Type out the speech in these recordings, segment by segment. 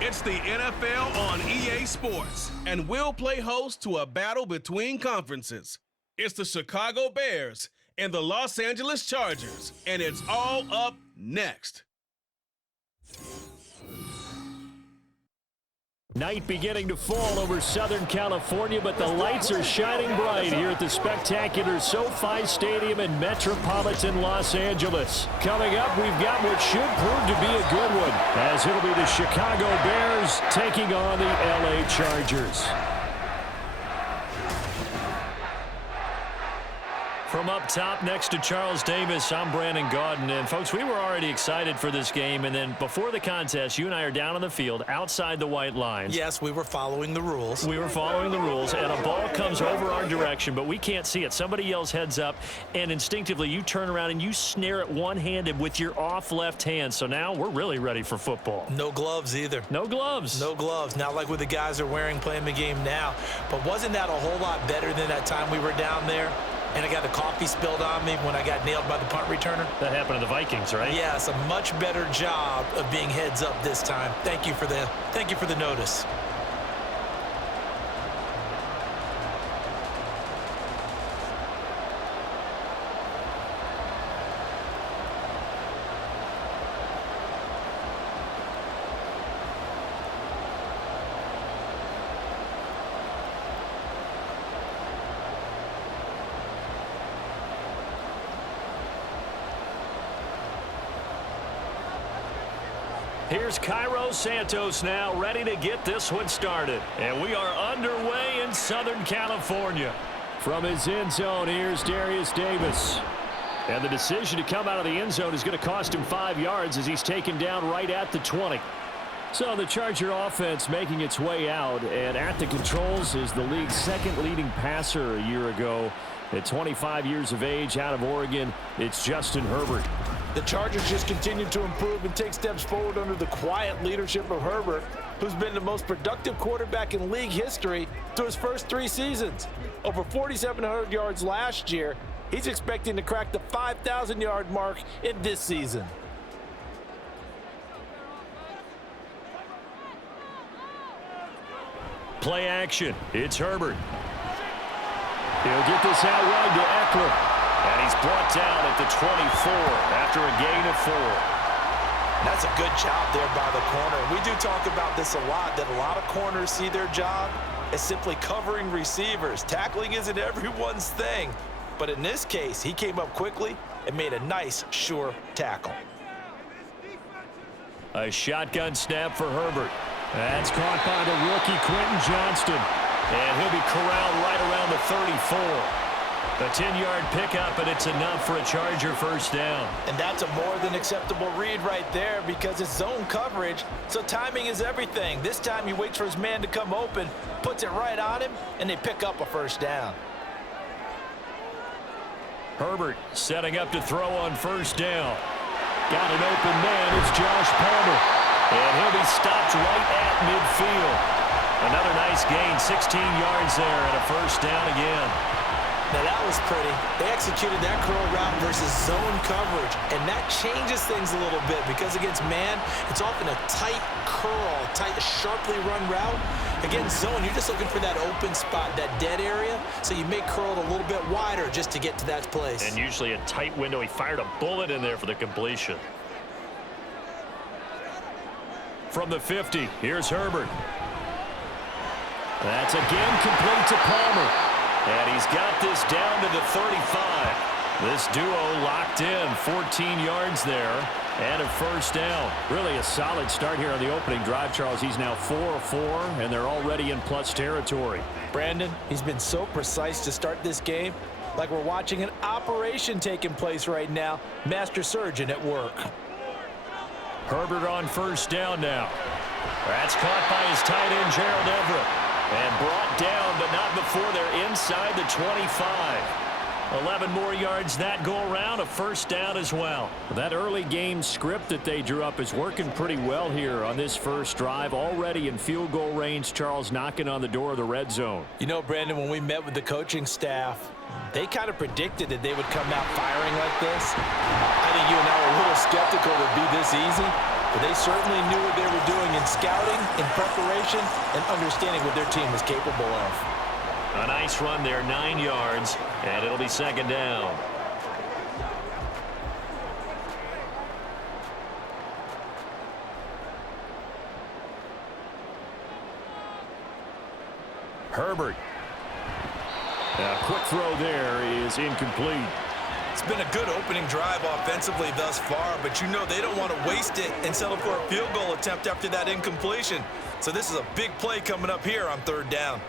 It's the NFL on EA Sports, and we'll play host to a battle between conferences. It's the Chicago Bears and the Los Angeles Chargers, and it's all up next. Night beginning to fall over Southern California, but the lights are shining bright here at the spectacular SoFi Stadium in metropolitan Los Angeles. Coming up, we've got what should prove to be a good one, as it'll be the Chicago Bears taking on the LA Chargers. From up top next to Charles Davis, I'm Brandon Gaudin. And, folks, we were already excited for this game. And then before the contest, you and I are down on the field outside the white lines. Yes, we were following the rules. We were following the rules, and a ball comes over our direction, but we can't see it. Somebody yells heads up, and instinctively you turn around and you snare it one-handed with your off left hand. So now we're really ready for football. No gloves either. No gloves. No gloves. Not like what the guys are wearing playing the game now. But wasn't that a whole lot better than that time we were down there? And I got the coffee spilled on me when I got nailed by the punt returner. That happened to the Vikings, right? Yes, a much better job of being heads up this time. Thank you for the notice. Here's Cairo Santos now, ready to get this one started. And we are underway in Southern California. From his end zone, here's Darius Davis. And the decision to come out of the end zone is going to cost him 5 yards as he's taken down right at the 20. So the Charger offense making its way out, and at the controls is the league's second leading passer a year ago. At 25 years of age, out of Oregon, it's Justin Herbert. The Chargers just continue to improve and take steps forward under the quiet leadership of Herbert, who's been the most productive quarterback in league history through his first 3 seasons. Over 4,700 yards last year, he's expecting to crack the 5,000-yard mark in this season. Play action. It's Herbert. He'll get this out wide to Eckler. And he's brought down at the 24 after a gain of 4. That's a good job there by the corner. We do talk about this a lot, that a lot of corners see their job as simply covering receivers. Tackling isn't everyone's thing. But in this case, he came up quickly and made a nice, sure tackle. A shotgun snap for Herbert. That's caught by the rookie Quentin Johnston. And he'll be corralled right around the 34. A 10-yard pickup, and it's enough for a Charger first down. And that's a more than acceptable read right there because it's zone coverage, so timing is everything. This time he waits for his man to come open, puts it right on him, and they pick up a first down. Herbert setting up to throw on first down. Got an open man. It's Josh Palmer. And he'll be stopped right at midfield. Another nice gain, 16 yards there, and a first down again. Now that was pretty. They executed that curl route versus zone coverage, and that changes things a little bit because against man, it's often a tight curl, tight, sharply run route. Against zone, you're just looking for that open spot, that dead area, so you may curl it a little bit wider just to get to that place. And usually a tight window. He fired a bullet in there for the completion. From the 50, here's Herbert. That's again complete to Palmer. And he's got this down to the 35. This duo locked in, 14 yards there, and a first down. Really a solid start here on the opening drive, Charles. He's now 4 of 4, and they're already in plus territory. Brandon, he's been so precise to start this game, like we're watching an operation taking place right now. Master surgeon at work. Herbert on first down now. That's caught by his tight end, Gerald Everett. And brought down, but not before they're inside the 25. 11 more yards that go around, a first down as well. That early game script that they drew up is working pretty well here on this first drive. Already in field goal range, Charles knocking on the door of the red zone. You know, Brandon, when we met with the coaching staff, they kind of predicted that they would come out firing like this. I think you and I were a little skeptical it would be this easy. but they certainly knew what they were doing in scouting, in preparation, and understanding what their team was capable of. A nice run there, 9 yards, and it'll be second down. Herbert. A quick throw there is incomplete. It's been a good opening drive offensively thus far, but you know they don't want to waste it and settle for a field goal attempt after that incompletion. So this is a big play coming up here on third down.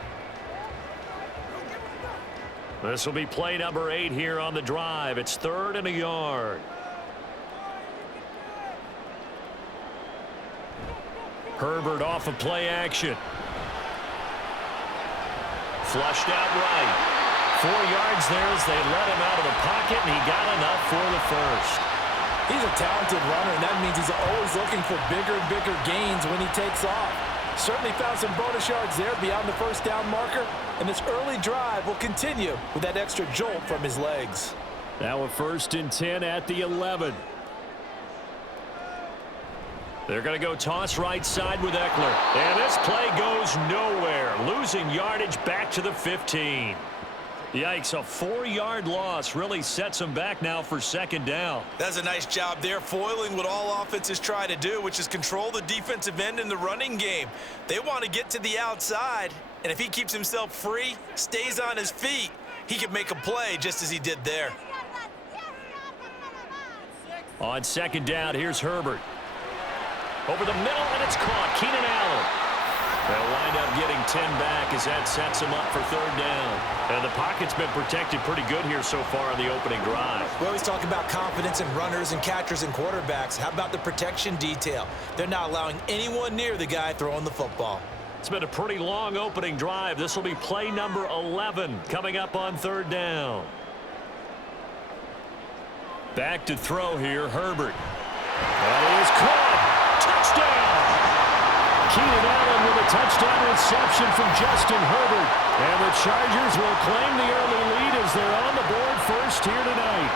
This will be play number 8 here on the drive. It's 3rd and a yard. Herbert off of play action. Flushed out right. 4 yards there as they let him out of the pocket, and he got enough for the first. He's a talented runner, and that means he's always looking for bigger and bigger gains when he takes off. Certainly found some bonus yards there beyond the first down marker, and this early drive will continue with that extra jolt from his legs. Now a 1st and 10 at the 11. They're going to go toss right side with Eckler. And this play goes nowhere. Losing yardage back to the 15. Yikes, a 4-yard loss really sets them back now for second down. That's a nice job there, foiling what all offenses try to do, which is control the defensive end in the running game. They want to get to the outside, and if he keeps himself free, stays on his feet, he can make a play just as he did there. On second down, here's Herbert. Over the middle, and it's caught. Keenan Allen. They'll wind up getting 10 back as that sets him up for third down. And the pocket's been protected pretty good here so far on the opening drive. We always talk about confidence in runners and catchers and quarterbacks. How about the protection detail? They're not allowing anyone near the guy throwing the football. It's been a pretty long opening drive. This will be play number 11 coming up on third down. Back to throw here, Herbert. That is caught. Touchdown! Keenan Allen with a touchdown reception from Justin Herbert. And the Chargers will claim the early lead as they're on the board first here tonight.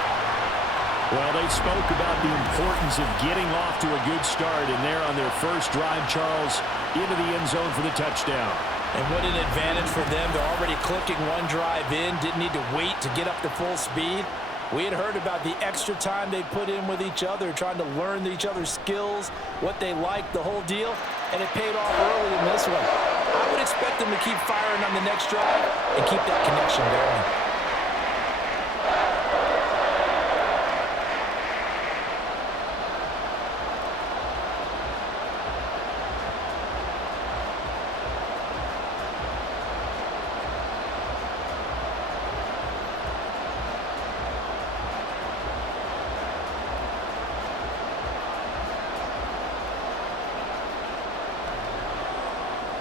Well, they spoke about the importance of getting off to a good start, and they're on their first drive, Charles, into the end zone for the touchdown. And what an advantage for them. They're already clicking one drive in, didn't need to wait to get up to full speed. We had heard about the extra time they put in with each other, trying to learn each other's skills, what they liked, the whole deal, and it paid off early in this one. I would expect them to keep firing on the next drive and keep that connection going.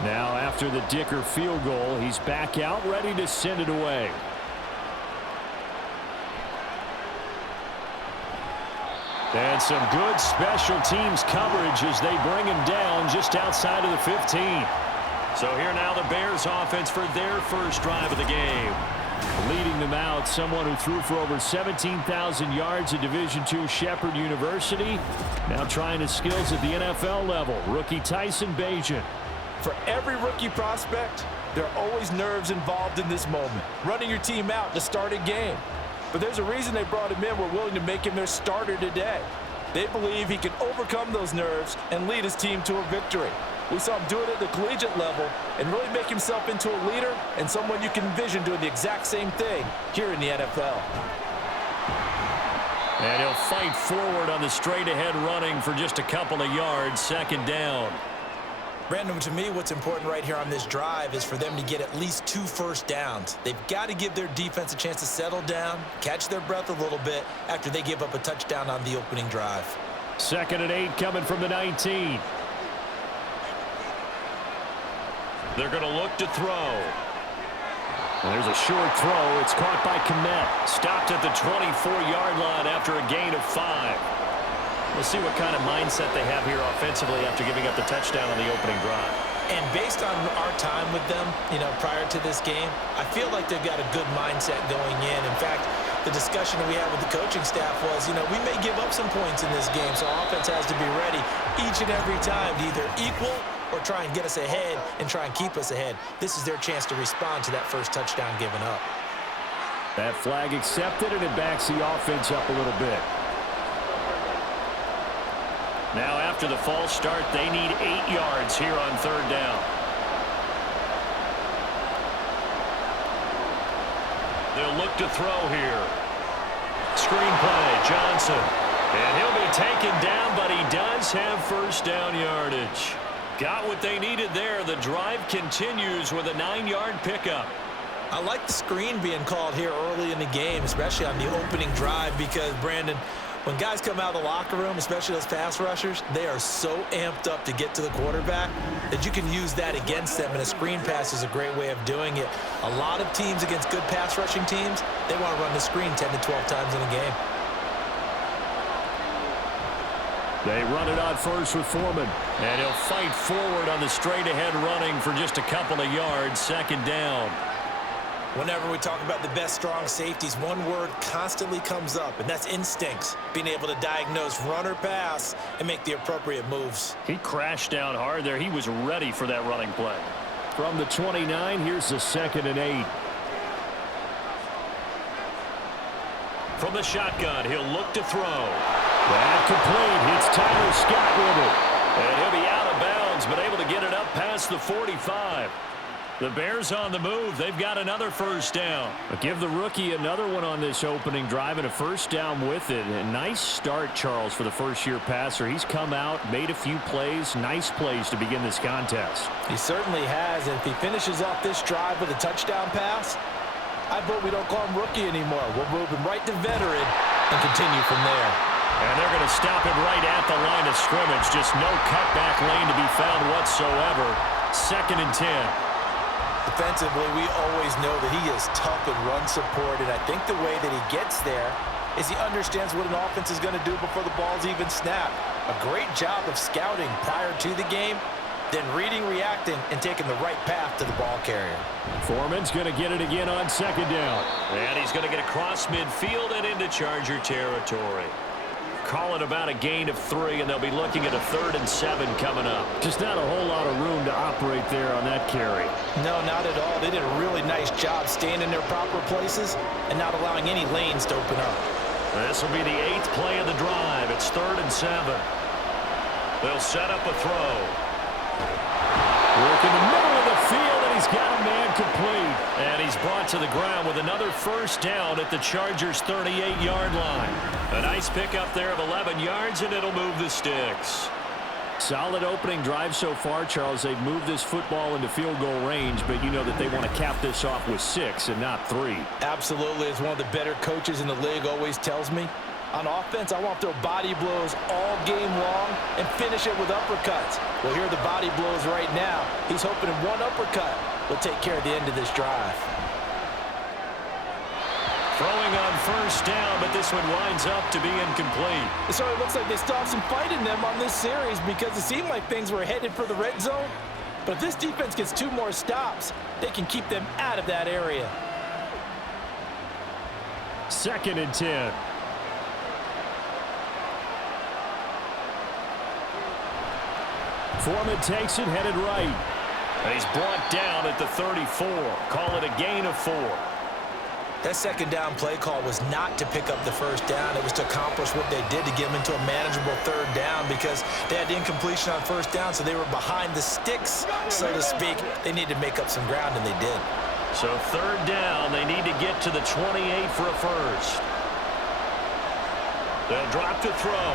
Now, after the Dicker field goal, he's back out, ready to send it away. And some good special teams coverage as they bring him down just outside of the 15. So here now the Bears offense for their first drive of the game. Leading them out, someone who threw for over 17,000 yards at Division II Shepherd University. Now trying his skills at the NFL level, rookie Tyson Bagent. For every rookie prospect, there are always nerves involved in this moment. Running your team out to start a game. But there's a reason they brought him in. We're willing to make him their starter today. They believe he can overcome those nerves and lead his team to a victory. We saw him do it at the collegiate level and really make himself into a leader and someone you can envision doing the exact same thing here in the NFL. And he'll fight forward on the straight-ahead running for just a couple of yards, second down. Brandon, to me, what's important right here on this drive is for them to get at least 2 first downs. They've got to give their defense a chance to settle down, catch their breath a little bit after they give up a touchdown on the opening drive. 2nd and 8 coming from the 19. They're going to look to throw. And there's a short throw. It's caught by Kmet. Stopped at the 24-yard line after a gain of 5. We'll see what kind of mindset they have here offensively after giving up the touchdown on the opening drive. And based on our time with them, prior to this game, I feel like they've got a good mindset going in. In fact, the discussion that we had with the coaching staff was, you know, we may give up some points in this game, so offense has to be ready each and every time to either equal or try and get us ahead and try and keep us ahead. This is their chance to respond to that first touchdown given up. That flag accepted, and it backs the offense up a little bit. Now after the false start, they need 8 yards here on third down. They'll look to throw here. Screen play, Johnson. And he'll be taken down, but he does have first down yardage. Got what they needed there. The drive continues with a 9-yard pickup. I like the screen being called here early in the game, especially on the opening drive, because, Brandon, when guys come out of the locker room, especially those pass rushers, they are so amped up to get to the quarterback that you can use that against them, and a screen pass is a great way of doing it. A lot of teams against good pass rushing teams, they want to run the screen 10 to 12 times in a game. They run it on first with Foreman, and he'll fight forward on the straight-ahead running for just a couple of yards, second down. Whenever we talk about the best strong safeties, one word constantly comes up, and that's instincts. Being able to diagnose run or pass and make the appropriate moves. He crashed down hard there. He was ready for that running play. From the 29, here's the 2nd and 8. From the shotgun, he'll look to throw. That complete. It's Tyler Scott with it. And he'll be out of bounds, but able to get it up past the 45. The Bears on the move. They've got another first down. But give the rookie another one on this opening drive and a first down with it. A nice start, Charles, for the first-year passer. He's come out, made a few plays, nice plays to begin this contest. He certainly has, and if he finishes off this drive with a touchdown pass, I vote we don't call him rookie anymore. We'll move him right to veteran and continue from there. And they're going to stop him right at the line of scrimmage. Just no cutback lane to be found whatsoever. 2nd and 10. Defensively, we always know that he is tough in run support, and I think the way that he gets there is he understands what an offense is going to do before the ball's even snapped. A great job of scouting prior to the game, then reading, reacting, and taking the right path to the ball carrier. Foreman's going to get it again on 2nd down. And he's going to get across midfield and into Charger territory. Call it about a gain of 3, and they'll be looking at a 3rd and 7 coming up. Just not a whole lot of room to operate there on that carry. No, not at all. They did a really nice job staying in their proper places and not allowing any lanes to open up. This will be the 8th play of the drive. It's 3rd and 7. They'll set up a throw. Work in the middle of the field, and he's got a man complete. And he's brought to the ground with another first down at the Chargers' 38-yard line. A nice pickup there of 11 yards, and it'll move the sticks. Solid opening drive so far, Charles. They've moved this football into field goal range, but you know that they want to cap this off with 6 and not 3. Absolutely. As one of the better coaches in the league always tells me, on offense, I want to throw body blows all game long and finish it with uppercuts. Well, here are the body blows right now. He's hoping in one uppercut will take care of the end of this drive. Throwing on first down, but this one winds up to be incomplete. So it looks like they still have some fight in them on this series because it seemed like things were headed for the red zone. But if this defense gets 2 more stops, they can keep them out of that area. 2nd and 10. Foreman takes it, headed right. He's brought down at the 34. Call it a gain of 4. That 2nd down play call was not to pick up the first down. It was to accomplish what they did to get them into a manageable 3rd down because they had the incompletion on first down, so they were behind the sticks, so to speak. They needed to make up some ground, and they did. So 3rd down, they need to get to the 28 for a first. They'll drop to throw.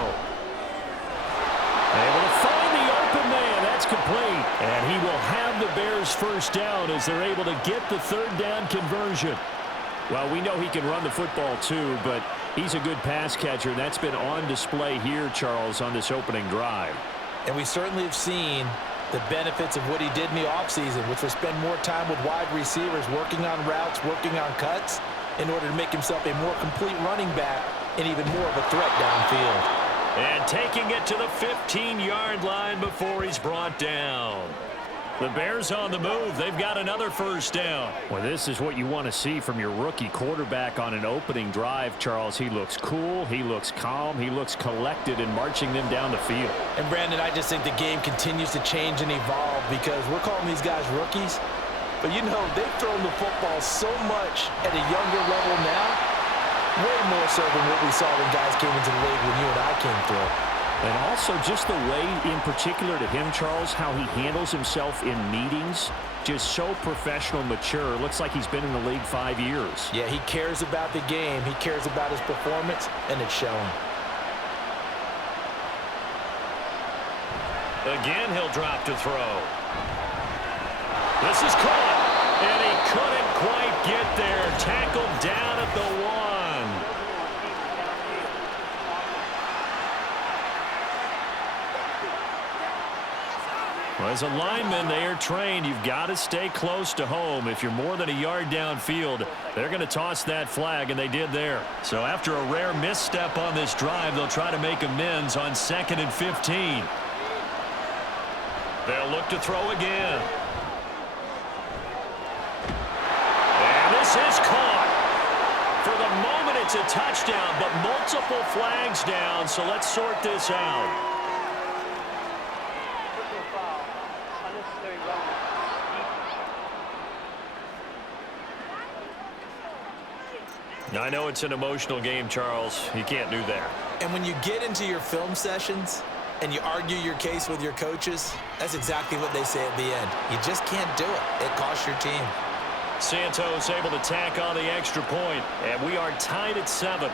Able to find the open man. That's complete. And he will have the Bears first down as they're able to get the 3rd down conversion. Well, we know he can run the football too, but he's a good pass catcher, and that's been on display here, Charles, on this opening drive. And we certainly have seen the benefits of what he did in the offseason, which was spend more time with wide receivers, working on routes, working on cuts, in order to make himself a more complete running back and even more of a threat downfield. And taking it to the 15-yard line before he's brought down. The Bears on the move. They've got another first down. Well, this is what you want to see from your rookie quarterback on an opening drive, Charles. He looks cool. He looks calm. He looks collected in marching them down the field. And, Brandon, I just think the game continues to change and evolve because we're calling these guys rookies. But, you know, they've thrown the football so much at a younger level now, way more so than what we saw when guys came into the league when you and I came through. And also just the way, in particular to him, Charles, how he handles himself in meetings, just so professional, mature. Looks like he's been in the league 5 years. Yeah, he cares about the game. He cares about his performance, and it's showing. Again, he'll drop to throw. This is caught, and he couldn't quite get there. Tackled down at the 1. Well, as a lineman, they are trained. You've got to stay close to home. If you're more than a yard downfield, they're going to toss that flag, and they did there. So after a rare misstep on this drive, they'll try to make amends on 2nd and 15. They'll look to throw again. And this is caught. For the moment, it's a touchdown, but multiple flags down, so let's sort this out. I know it's an emotional game, Charles. You can't do that. And when you get into your film sessions and you argue your case with your coaches, that's exactly what they say at the end. You just can't do it. It costs your team. Santos able to tack on the extra point, and we are tied at 7.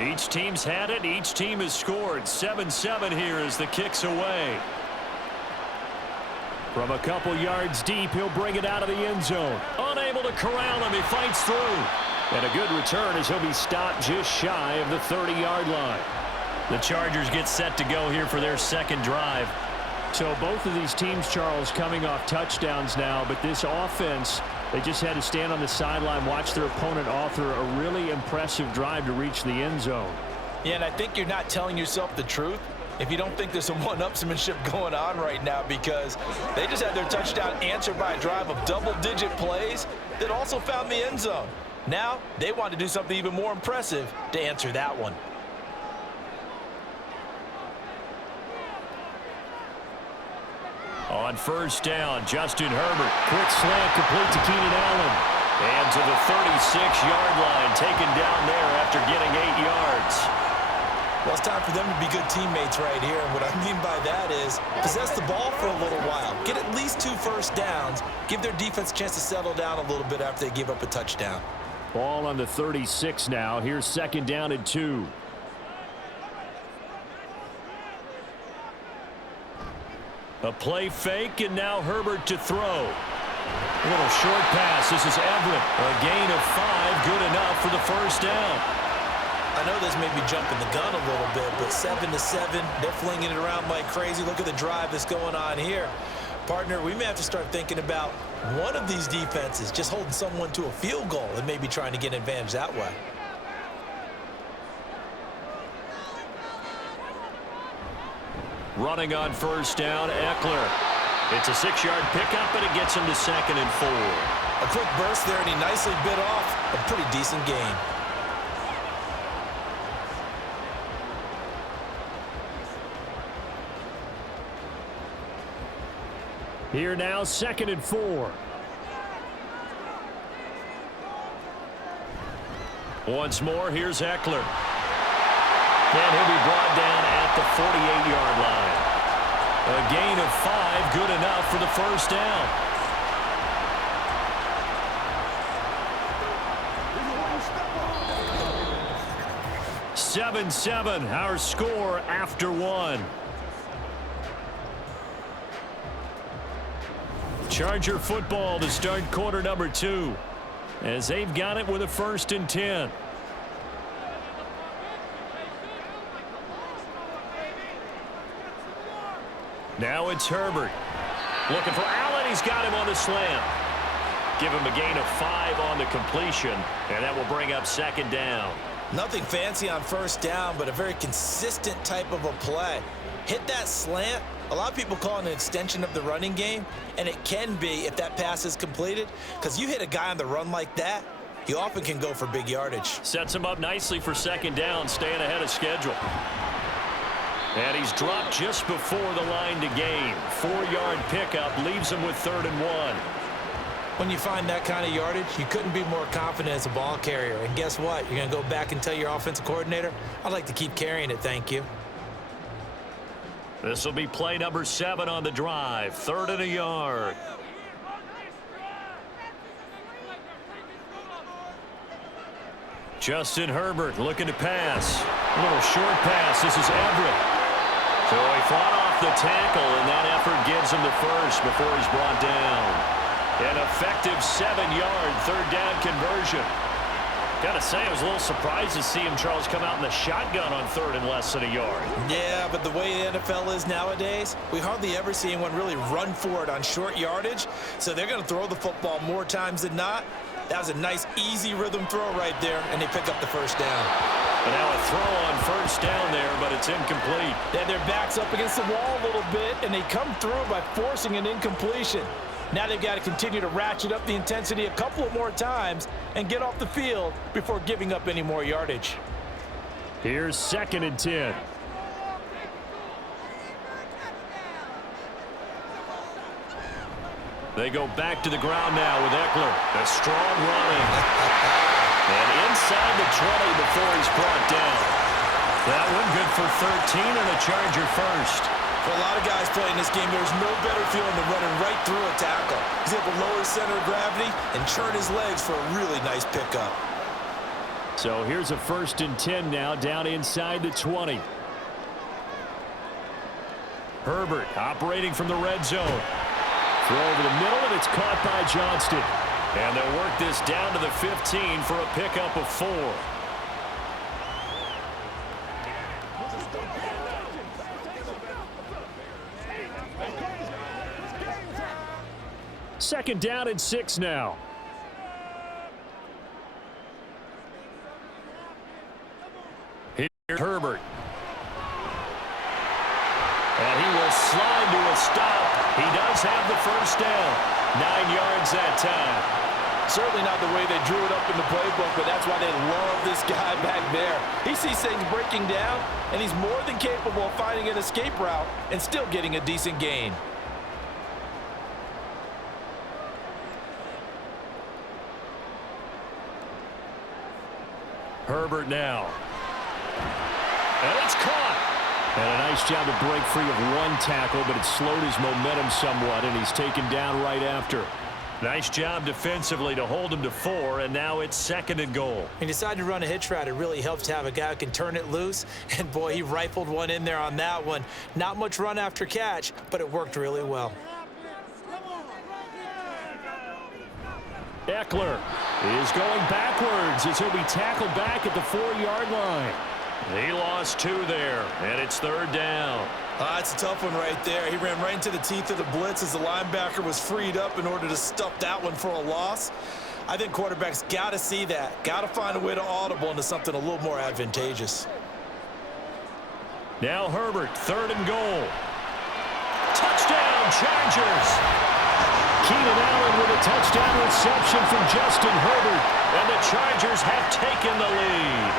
Each team's had it. Each team has scored. 7-7 here as the kick's away. From a couple yards deep, he'll bring it out of the end zone. Unable to corral him. He fights through. And a good return as he'll be stopped just shy of the 30-yard line. The Chargers get set to go here for their second drive. So both of these teams, Charles, coming off touchdowns now, but this offense, they just had to stand on the sideline, watch their opponent author a really impressive drive to reach the end zone. Yeah, and I think you're not telling yourself the truth if you don't think there's some one-upsmanship going on right now, because they just had their touchdown answered by a drive of double-digit plays that also found the end zone. Now, they want to do something even more impressive to answer that one. On first down, Justin Herbert. Quick slant complete to Keenan Allen. And to the 36-yard line, taken down there after getting 8 yards. Well, it's time for them to be good teammates right here. And what I mean by that is possess the ball for a little while. Get at least 2 first downs. Give their defense a chance to settle down a little bit after they give up a touchdown. Ball on the 36 now. Here's 2nd down and 2. A play fake, and now Herbert to throw. A little short pass. This is Everett. A gain of 5, good enough for the first down. I know this may be jumping the gun a little bit, but 7-7, they're flinging it around like crazy. Look at the drive that's going on here. Partner, we may have to start thinking about one of these defenses just holding someone to a field goal and maybe trying to get an advantage that way. Running on first down, Eckler. It's a 6-yard pickup, and it gets him to 2nd and 4. A quick burst there, and he nicely bit off a pretty decent gain. Here now, 2nd and 4. Once more, here's Eckler. And he'll be brought down at the 48-yard line. A gain of 5, good enough for the first down. Seven, our score after 1. Charger football to start quarter number 2, as they've got it with a 1st and 10. Now it's Herbert. Looking for Allen. He's got him on the slam. Give him a gain of 5 on the completion, and that will bring up second down. Nothing fancy on first down, but a very consistent type of a play. Hit that slant. A lot of people call it an extension of the running game, and it can be if that pass is completed, because you hit a guy on the run like that, he often can go for big yardage. Sets him up nicely for second down, staying ahead of schedule. And he's dropped just before the line to gain. 4-yard pickup leaves him with 3rd and 1. When you find that kind of yardage, you couldn't be more confident as a ball carrier. And guess what? You're going to go back and tell your offensive coordinator, I'd like to keep carrying it, thank you. This will be play number 7 on the drive. 3rd and a yard. Justin Herbert looking to pass. A little short pass. This is Everett. So he fought off the tackle, and that effort gives him the first before he's brought down. An effective 7-yard 3rd down conversion. Got to say, I was a little surprised to see him, Charles, come out in the shotgun on 3rd and less than a yard. Yeah, but the way the NFL is nowadays, we hardly ever see anyone really run for it on short yardage. So they're going to throw the football more times than not. That was a nice, easy rhythm throw right there, and they pick up the first down. And now a throw on first down there, but it's incomplete. Yeah, their back's up against the wall a little bit, and they come through by forcing an incompletion. Now they've got to continue to ratchet up the intensity a couple of more times and get off the field before giving up any more yardage. Here's 2nd and 10. They go back to the ground now with Eckler. A strong running. And inside the 20 before he's brought down. That one good for 13 and a Charger first. For a lot of guys playing this game, there's no better feeling than running right through a tackle. He's able to lower his center of gravity and churn his legs for a really nice pickup. So here's a 1st and 10 now, down inside the 20. Herbert operating from the red zone. Throw over the middle, and it's caught by Johnston. And they'll work this down to the 15 for a pickup of 4. Second down and 6 now. Here's Herbert. And he will slide to a stop. He does have the first down. 9 yards that time. Certainly not the way they drew it up in the playbook, but that's why they love this guy back there. He sees things breaking down, and he's more than capable of finding an escape route and still getting a decent gain. Herbert now. And it's caught. And a nice job to break free of one tackle, but it slowed his momentum somewhat, and he's taken down right after. Nice job defensively to hold him to 4, and now it's 2nd and goal. He decided to run a hitch route. It really helps to have a guy who can turn it loose, and boy, he rifled one in there on that one. Not much run after catch, but it worked really well. Eckler is going backwards as he'll be tackled back at the 4-yard line. He lost 2 there, and it's 3rd down. That's a tough one right there. He ran right into the teeth of the blitz as the linebacker was freed up in order to stuff that one for a loss. I think quarterbacks got to see that. Got to find a way to audible into something a little more advantageous. Now Herbert, 3rd and goal. Touchdown, Chargers! Keenan Allen with a touchdown reception from Justin Herbert, and the Chargers have taken the lead.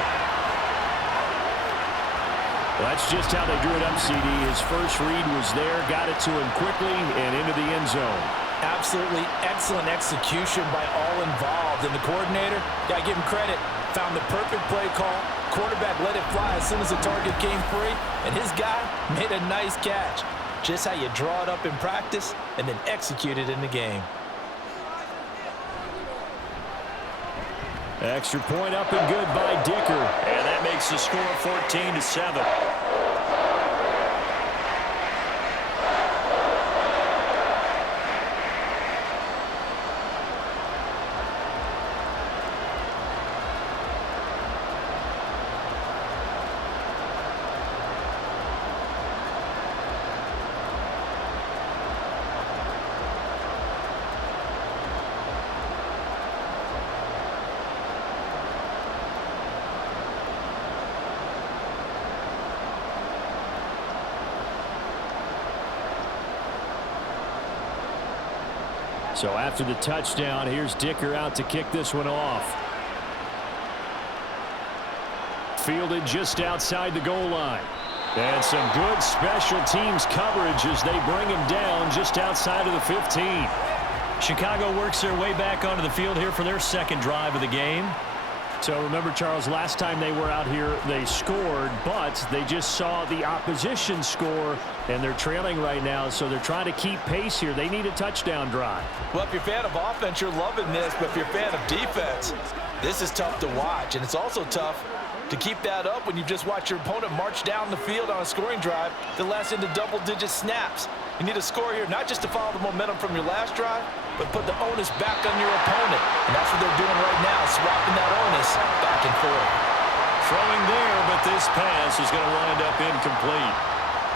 That's just how they drew it up, CD. His first read was there, got it to him quickly, and into the end zone. Absolutely excellent execution by all involved. And the coordinator, got to give him credit, found the perfect play call. Quarterback let it fly as soon as the target came free, and his guy made a nice catch. Just how you draw it up in practice and then execute it in the game. Extra point up and good by Dicker. And that makes the score 14-7. So after the touchdown, here's Dicker out to kick this one off. Fielded just outside the goal line. And some good special teams coverage as they bring him down just outside of the 15. Chicago works their way back onto the field here for their second drive of the game. So remember, Charles, last time they were out here, they scored, but they just saw the opposition score, and they're trailing right now, so they're trying to keep pace here. They need a touchdown drive. Well, if you're a fan of offense, you're loving this, but if you're a fan of defense, this is tough to watch, and it's also tough to keep that up when you just watch your opponent march down the field on a scoring drive that lasts into double-digit snaps. You need a score here, not just to follow the momentum from your last drive, but put the onus back on your opponent. And that's what they're doing right now, swapping that onus back and forth. Throwing there, but this pass is going to wind up incomplete.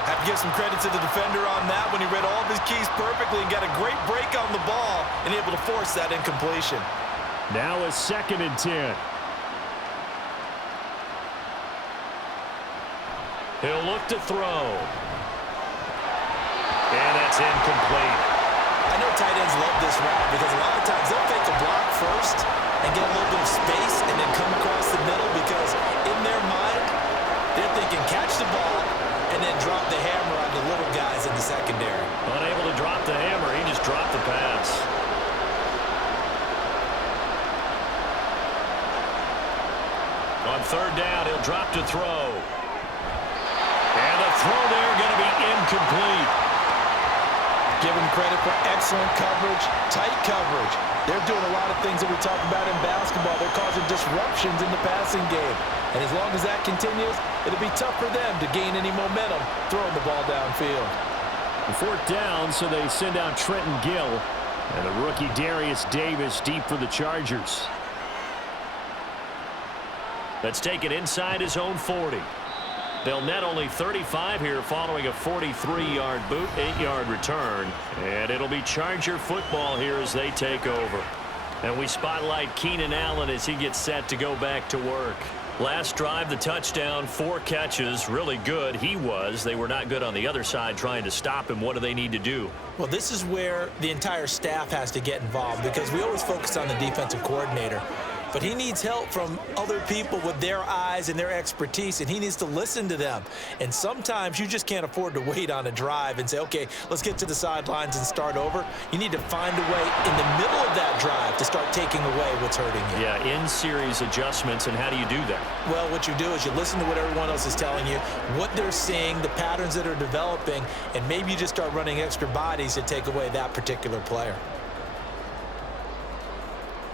Have to give some credit to the defender on that when he read all of his keys perfectly and got a great break on the ball and able to force that incompletion. Now a 2nd and 10. He'll look to throw. And that's incomplete. I know tight ends love this route because a lot of times they'll fake a block first and get a little bit of space and then come across the middle because in their mind, they're thinking catch the ball and then drop the hammer on the little guys in the secondary. Unable to drop the hammer, he just dropped the pass. On 3rd down, he'll drop to throw. And the throw there going to be incomplete. Give them credit for excellent coverage, tight coverage. They're doing a lot of things that we talk about in basketball. They're causing disruptions in the passing game. And as long as that continues, it'll be tough for them to gain any momentum throwing the ball downfield. 4th down, so they send out Trenton Gill. And the rookie Darius Davis deep for the Chargers. Let's take it inside his own 40. They'll net only 35 here following a 43-yard boot, 8-yard return. And it'll be Charger football here as they take over. And we spotlight Keenan Allen as he gets set to go back to work. Last drive, the touchdown, 4 catches, really good. He was. They were not good on the other side trying to stop him. What do they need to do? Well, this is where the entire staff has to get involved because we always focus on the defensive coordinator. But he needs help from other people with their eyes and their expertise, and he needs to listen to them. And sometimes you just can't afford to wait on a drive and say, okay, let's get to the sidelines and start over. You need to find a way in the middle of that drive to start taking away what's hurting you. Yeah, in-series adjustments, and how do you do that? Well, what you do is you listen to what everyone else is telling you, what they're seeing, the patterns that are developing, and maybe you just start running extra bodies to take away that particular player.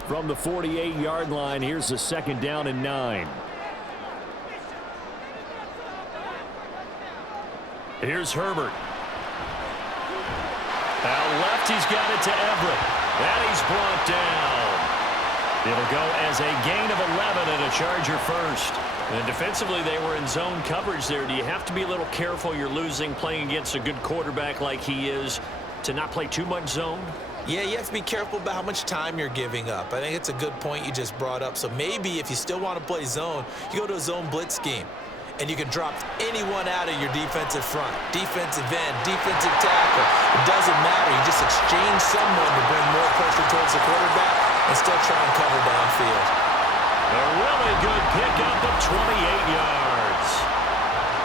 From the 48-yard line, here's the 2nd down and 9. Here's Herbert. Out left, he's got it to Everett. And he's brought down. It'll go as a gain of 11 and a Charger first. And defensively, they were in zone coverage there. Do you have to be a little careful? You're losing playing against a good quarterback like he is to not play too much zone? Yeah, you have to be careful about how much time you're giving up. I think it's a good point you just brought up. So maybe if you still want to play zone, you go to a zone blitz scheme. And you can drop anyone out of your defensive front. Defensive end, defensive tackle. It doesn't matter. You just exchange someone to bring more pressure towards the quarterback and still try and cover downfield. A really good pickup of 28 yards.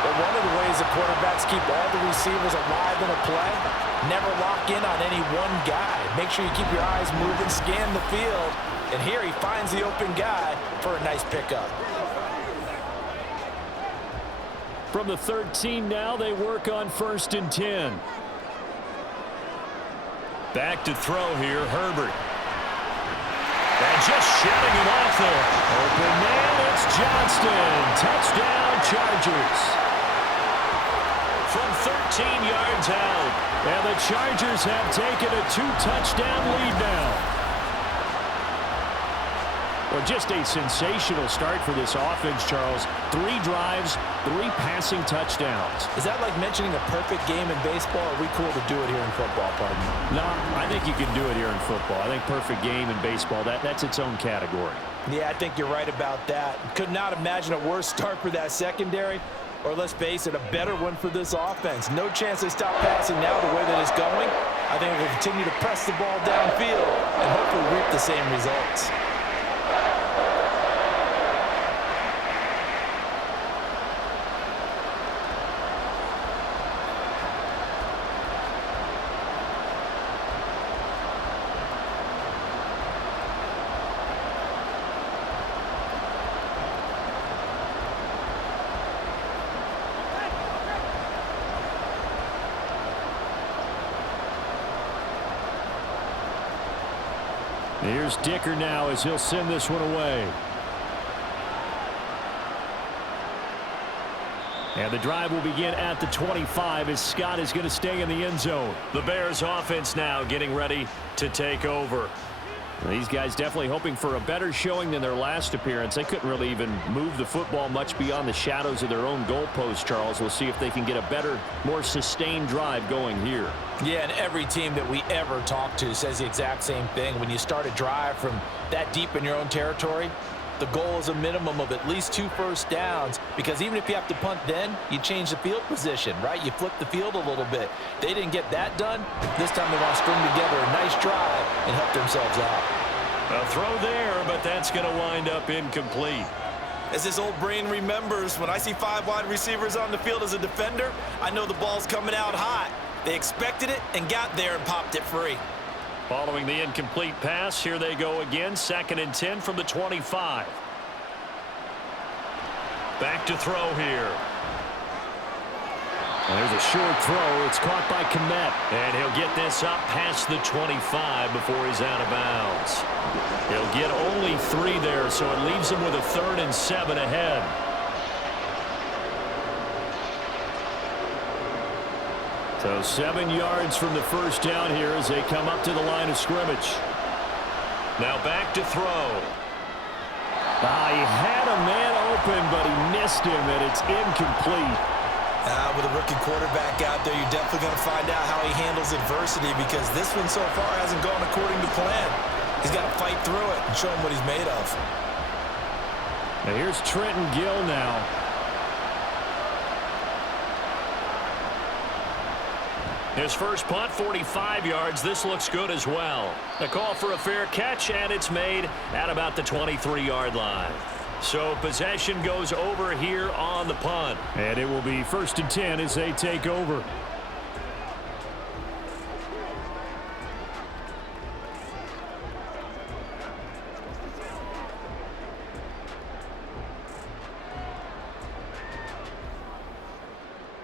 But one of the ways the quarterbacks keep all the receivers alive in a play, never lock in on any one guy. Make sure you keep your eyes moving, scan the field, and here he finds the open guy for a nice pickup. From the 13 now, they work on 1st and 10. Back to throw here, Herbert. And just shutting it off there. Open man, it's Johnston. Touchdown, Chargers. From 13 yards out. And the Chargers have taken a 2-touchdown lead now. Well, just a sensational start for this offense, Charles. 3 drives, 3 passing touchdowns. Is that like mentioning a perfect game in baseball? Or are we cool to do it here in football, pardon? No, I think you can do it here in football. I think perfect game in baseball, that's its own category. Yeah, I think you're right about that. Could not imagine a worse start for that secondary. or let's face it, a better one for this offense. No chance they stop passing now the way that it's going. I think they'll continue to press the ball downfield and hopefully reap the same results. Here's Dicker now as he'll send this one away. And the drive will begin at the 25 as Scott is going to stay in the end zone. The Bears offense now getting ready to take over. These guys definitely hoping for a better showing than their last appearance. They couldn't really even move the football much beyond the shadows of their own goalpost, Charles. We'll see if they can get a better, more sustained drive going here. Yeah, and every team that we ever talk to says the exact same thing. When you start a drive from that deep in your own territory, the goal is a minimum of at least 2 first downs, because even if you have to punt then, you change the field position, right? You flip the field a little bit. They didn't get that done. This time they want to string together a nice drive and help themselves out. A throw there, but that's going to wind up incomplete. As this old brain remembers, when I see 5 wide receivers on the field as a defender, I know the ball's coming out hot. They expected it and got there and popped it free. Following the incomplete pass, here they go again. 2nd and 10 from the 25. Back to throw here. And there's a short throw. It's caught by Kmet. And he'll get this up past the 25 before he's out of bounds. He'll get only 3 there, so it leaves him with a 3rd and 7 ahead. So 7 yards from the first down here as they come up to the line of scrimmage. Now back to throw. He had a man open, but he missed him, and it's incomplete. With a rookie quarterback out there, you're definitely going to find out how he handles adversity, because this one so far hasn't gone according to plan. He's got to fight through it and show him what he's made of. Now here's Trenton Gill now. His first punt, 45 yards. This looks good as well. A call for a fair catch, and it's made at about the 23-yard line. So possession goes over here on the punt. And it will be 1st and 10 as they take over.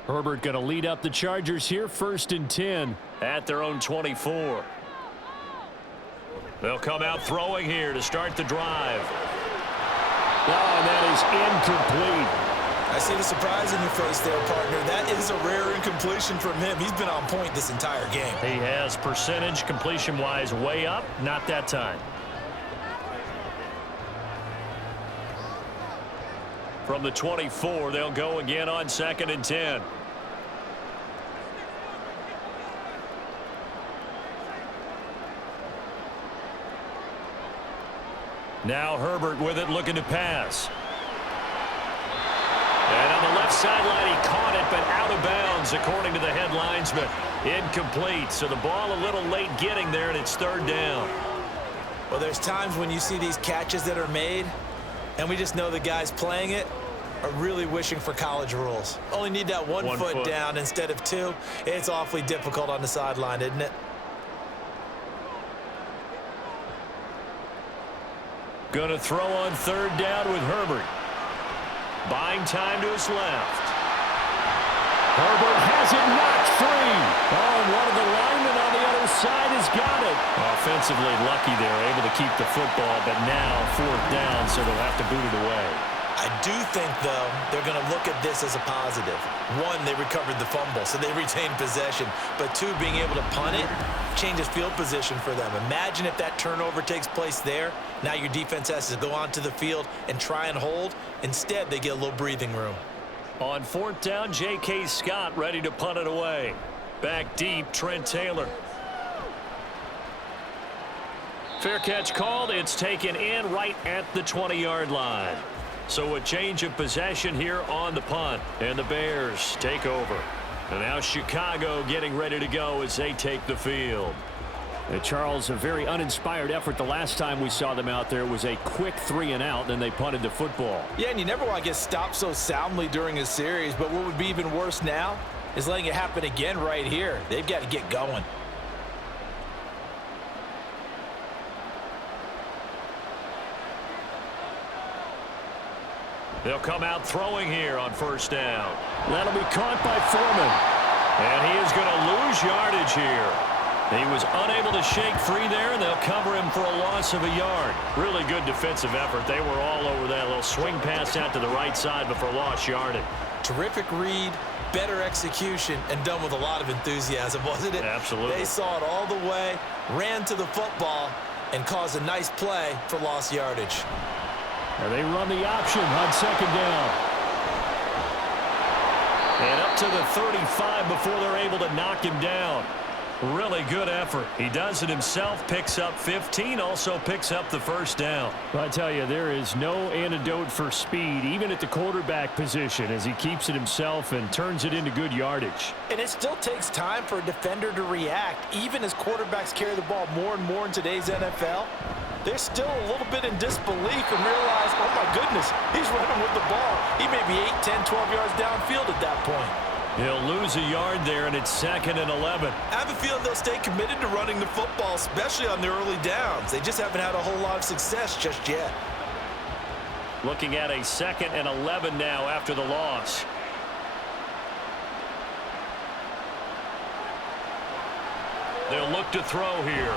Herbert going to lead up the Chargers here, 1st and 10. At their own 24. They'll come out throwing here to start the drive. And that is incomplete. I see the surprise in your face there, partner. That is a rare incompletion from him. He's been on point this entire game. He has percentage completion-wise way up. Not that time. From the 24, they'll go again on 2nd and 10. Now Herbert with it, looking to pass. And on the left sideline, he caught it, but out of bounds, according to the head linesman. Incomplete, so the ball a little late getting there, and it's 3rd down. Well, there's times when you see these catches that are made, and we just know the guys playing it are really wishing for college rules. Only need that one foot down instead of 2. It's awfully difficult on the sideline, isn't it? Going to throw on 3rd down with Herbert. Buying time to his left. Herbert has it knocked free. And one of the linemen on the other side has got it. Offensively lucky there, able to keep the football, but now 4th down, so they'll have to boot it away. I do think, though, they're going to look at this as a positive. 1, they recovered the fumble, so they retained possession. But 2, being able to punt it changes field position for them. Imagine if that turnover takes place there. Now your defense has to go onto the field and try and hold. Instead, they get a little breathing room. On 4th down, J.K. Scott ready to punt it away. Back deep, Trent Taylor. Fair catch called. It's taken in right at the 20-yard line. So a change of possession here on the punt. And the Bears take over. And now Chicago getting ready to go as they take the field. Charles, a very uninspired effort the last time we saw them out there. It was a quick 3-and-out, then they punted the football. Yeah, and you never want to get stopped so soundly during a series, but what would be even worse now is letting it happen again right here. They've got to get going. They'll come out throwing here on first down. That'll be caught by Foreman. And he is going to lose yardage here. He was unable to shake free there, and they'll cover him for a loss of a yard. Really good defensive effort. They were all over that little swing pass out to the right side before lost yardage. Terrific read, better execution, and done with a lot of enthusiasm, wasn't it? Absolutely. They saw it all the way, ran to the football, and caused a nice play for lost yardage. And they run the option on second down. And up to the 35 before they're able to knock him down. Really good effort. He does it himself, picks up 15, also picks up the first down. Well, I tell you, there is no antidote for speed, even at the quarterback position, as he keeps it himself and turns it into good yardage. And it still takes time for a defender to react, even as quarterbacks carry the ball more and more in today's NFL. They're still a little bit in disbelief and realize, oh my goodness, he's running with the ball. He may be 8, 10, 12 yards downfield at that point. He'll lose a yard there, and it's 2nd and 11. I have a feeling they'll stay committed to running the football, especially on the early downs. They just haven't had a whole lot of success just yet. Looking at a 2nd and 11 now after the loss. They'll look to throw here.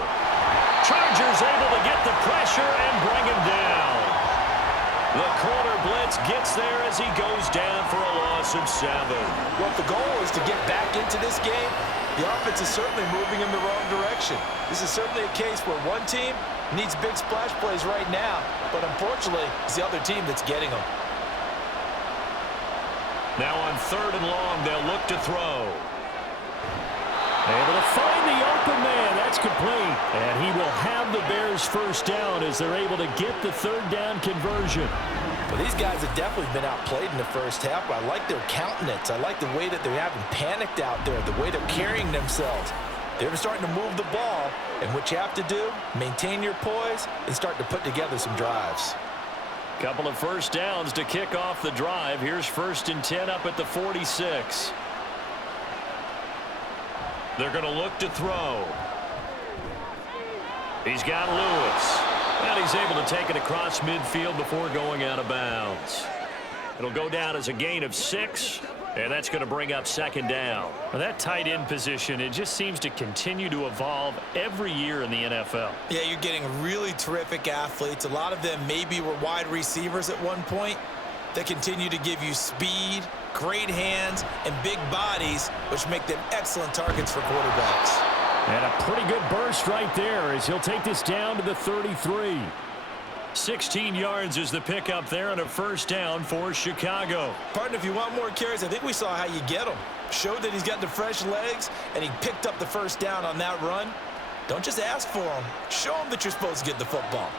Chargers able to get the pressure and bring him down. The corner blitz gets there as he goes down for a loss of 7. Well, if the goal is to get back into this game, the offense is certainly moving in the wrong direction. This is certainly a case where one team needs big splash plays right now, but unfortunately, it's the other team that's getting them. Now on 3rd and long, they'll look to throw. Able to find the open man. That's complete. And he will have the Bears first down as they're able to get the 3rd down conversion. Well, these guys have definitely been outplayed in the first half. I like their countenance. I like the way that they haven't panicked out there, the way they're carrying themselves. They're starting to move the ball, and what you have to do, maintain your poise and start to put together some drives. Couple of first downs to kick off the drive. Here's 1st and 10 up at the 46. They're going to look to throw. He's got Lewis. And he's able to take it across midfield before going out of bounds. It'll go down as a gain of 6, and that's going to bring up 2nd down. Well, that tight end position, it just seems to continue to evolve every year in the NFL. Yeah, you're getting really terrific athletes. A lot of them maybe were wide receivers at one point. They continue to give you speed, great hands, and big bodies, which make them excellent targets for quarterbacks. And a pretty good burst right there as he'll take this down to the 33. 16 yards is the pickup there on a first down for Chicago. Partner, if you want more carries, I think we saw how you get them. Showed that he's got the fresh legs, and he picked up the first down on that run. Don't just ask for them. Show them that you're supposed to get the football.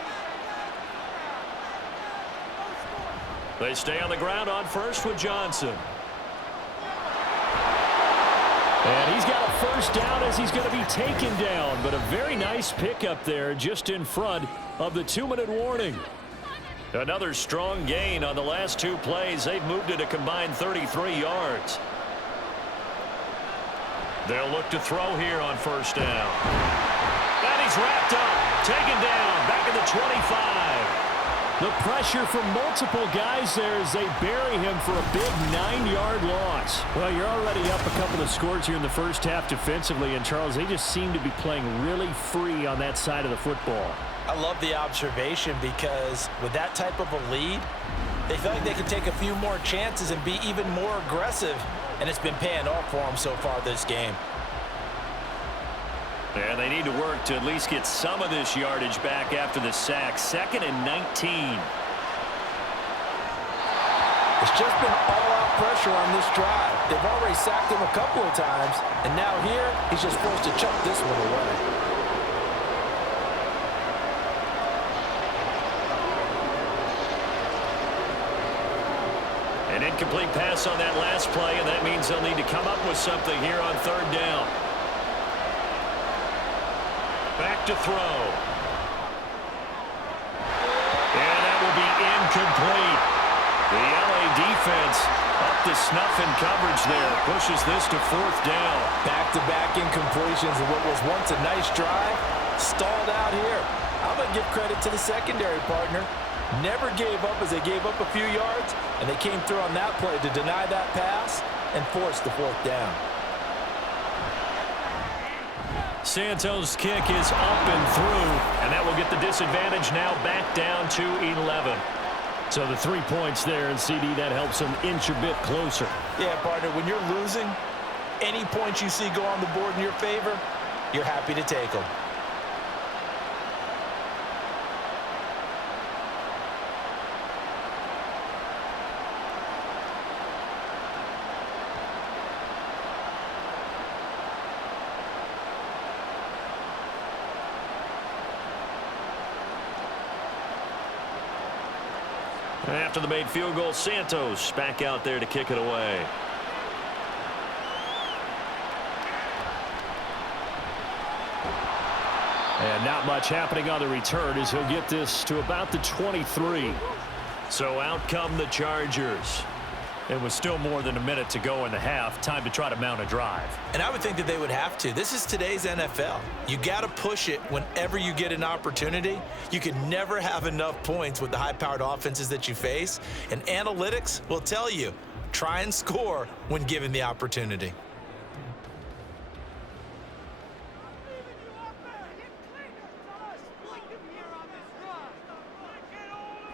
They stay on the ground on first with Johnson. And he's got a first down as he's going to be taken down, but a very nice pickup there just in front of the 2-minute warning. Another strong gain on the last 2 plays. They've moved it a combined 33 yards. They'll look to throw here on first down. And he's wrapped up, taken down, back at the 25. The pressure from multiple guys there as they bury him for a big 9-yard loss. Well, you're already up a couple of scores here in the first half defensively, and Charles, they just seem to be playing really free on that side of the football. I love the observation because with that type of a lead, they feel like they can take a few more chances and be even more aggressive, and it's been paying off for them so far this game. And they need to work to at least get some of this yardage back after the sack. 2nd and 19. It's just been all-out pressure on this drive. They've already sacked him a couple of times, and now here, he's just forced to chuck this one away. An incomplete pass on that last play, and that means they'll need to come up with something here on third down. Back to throw. And that will be incomplete. The LA defense up to snuff in coverage there. Pushes this to fourth down. Back-to-back incompletions of what was once a nice drive. Stalled out here. I'm going to give credit to the secondary partner. Never gave up as they gave up a few yards, and they came through on that play to deny that pass and force the fourth down. Santos' kick is up and through, and that will get the disadvantage now back down to 11. So the 3 points there, and CD, that helps them inch a bit closer. Yeah, partner, when you're losing, any points you see go on the board in your favor, you're happy to take them. After the made field goal, Santos back out there to kick it away. And not much happening on the return as he'll get this to about the 23. So out come the Chargers. It was still more than a minute to go in the half. Time to try to mount a drive. And I would think that they would have to. This is today's NFL. You got to push it whenever you get an opportunity. You can never have enough points with the high-powered offenses that you face. And analytics will tell you, try and score when given the opportunity.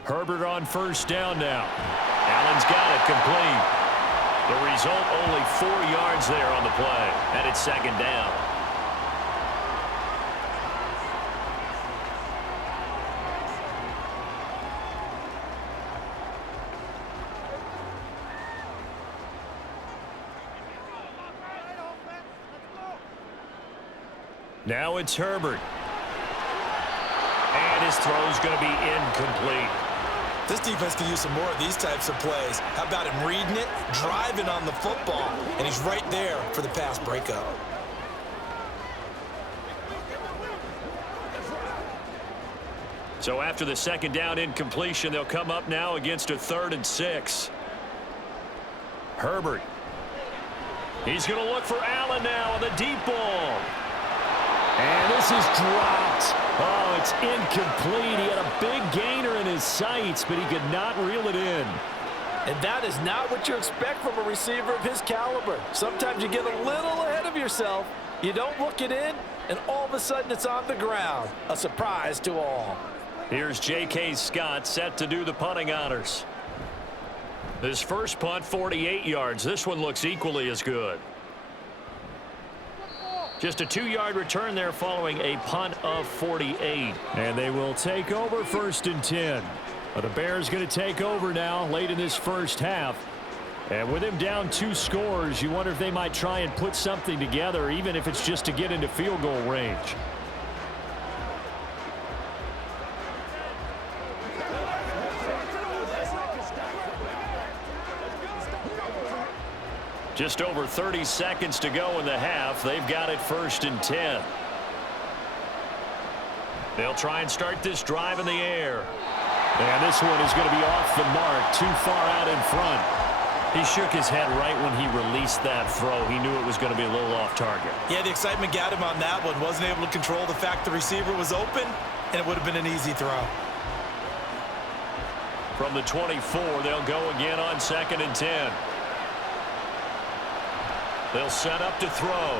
Herbert on first down now. Allen's got it complete. The result, only 4 yards there on the play. And it's second down. Now it's Herbert. And his throw's going to be incomplete. This defense can use some more of these types of plays. How about him reading it, driving on the football, and he's right there for the pass breakup. So after the second down incompletion, they'll come up now against a 3rd and 6. Herbert. He's going to look for Allen now on the deep ball. And this is dropped. Oh, it's incomplete. He had a big gainer in his sights, but he could not reel it in. And that is not what you expect from a receiver of his caliber. Sometimes you get a little ahead of yourself. You don't look it in, and all of a sudden it's on the ground. A surprise to all. Here's J.K. Scott set to do the punting honors. This first punt, 48 yards. This one looks equally as good. Just a 2-yard return there following a punt of 48. And they will take over 1st and 10. But the Bears going to take over now late in this first half. And with him down 2 scores, you wonder if they might try and put something together, even if it's just to get into field goal range. Just over 30 seconds to go in the half. They've got it 1st and 10. They'll try and start this drive in the air. And this one is going to be off the mark, too far out in front. He shook his head right when he released that throw. He knew it was going to be a little off target. Yeah, the excitement got him on that one. Wasn't able to control the fact the receiver was open, and it would have been an easy throw. From the 24, they'll go again on 2nd and 10. They'll set up to throw.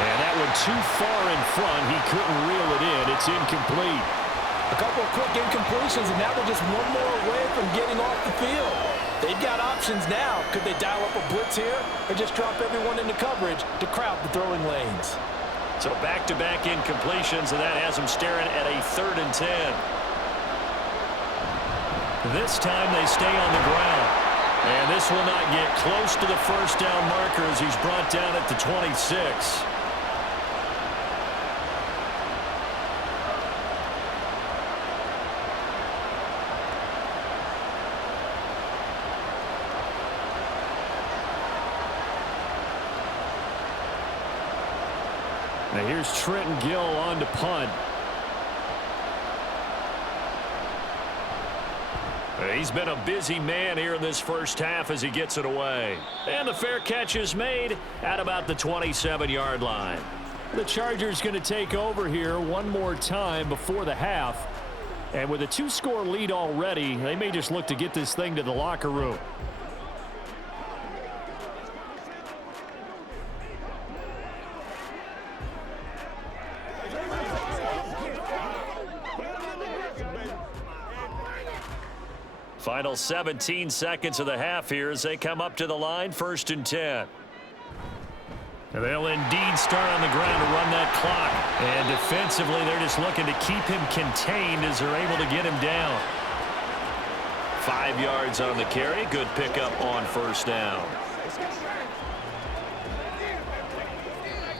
And that one too far in front. He couldn't reel it in. It's incomplete. A couple of quick incompletions, and now they're just one more away from getting off the field. They've got options now. Could they dial up a blitz here or just drop everyone into coverage to crowd the throwing lanes? So back-to-back incompletions, and that has them staring at a 3rd and 10. This time they stay on the ground. And this will not get close to the first down marker as he's brought down at the 26. Now here's Trenton Gill on to punt. He's been a busy man here in this first half as he gets it away. And the fair catch is made at about the 27-yard line. The Chargers going to take over here one more time before the half. And with a 2-score lead already, they may just look to get this thing to the locker room. Final 17 seconds of the half here as they come up to the line, 1st and 10. And they'll indeed start on the ground to run that clock. And defensively, they're just looking to keep him contained as they're able to get him down. 5 yards on the carry. Good pickup on 1st down.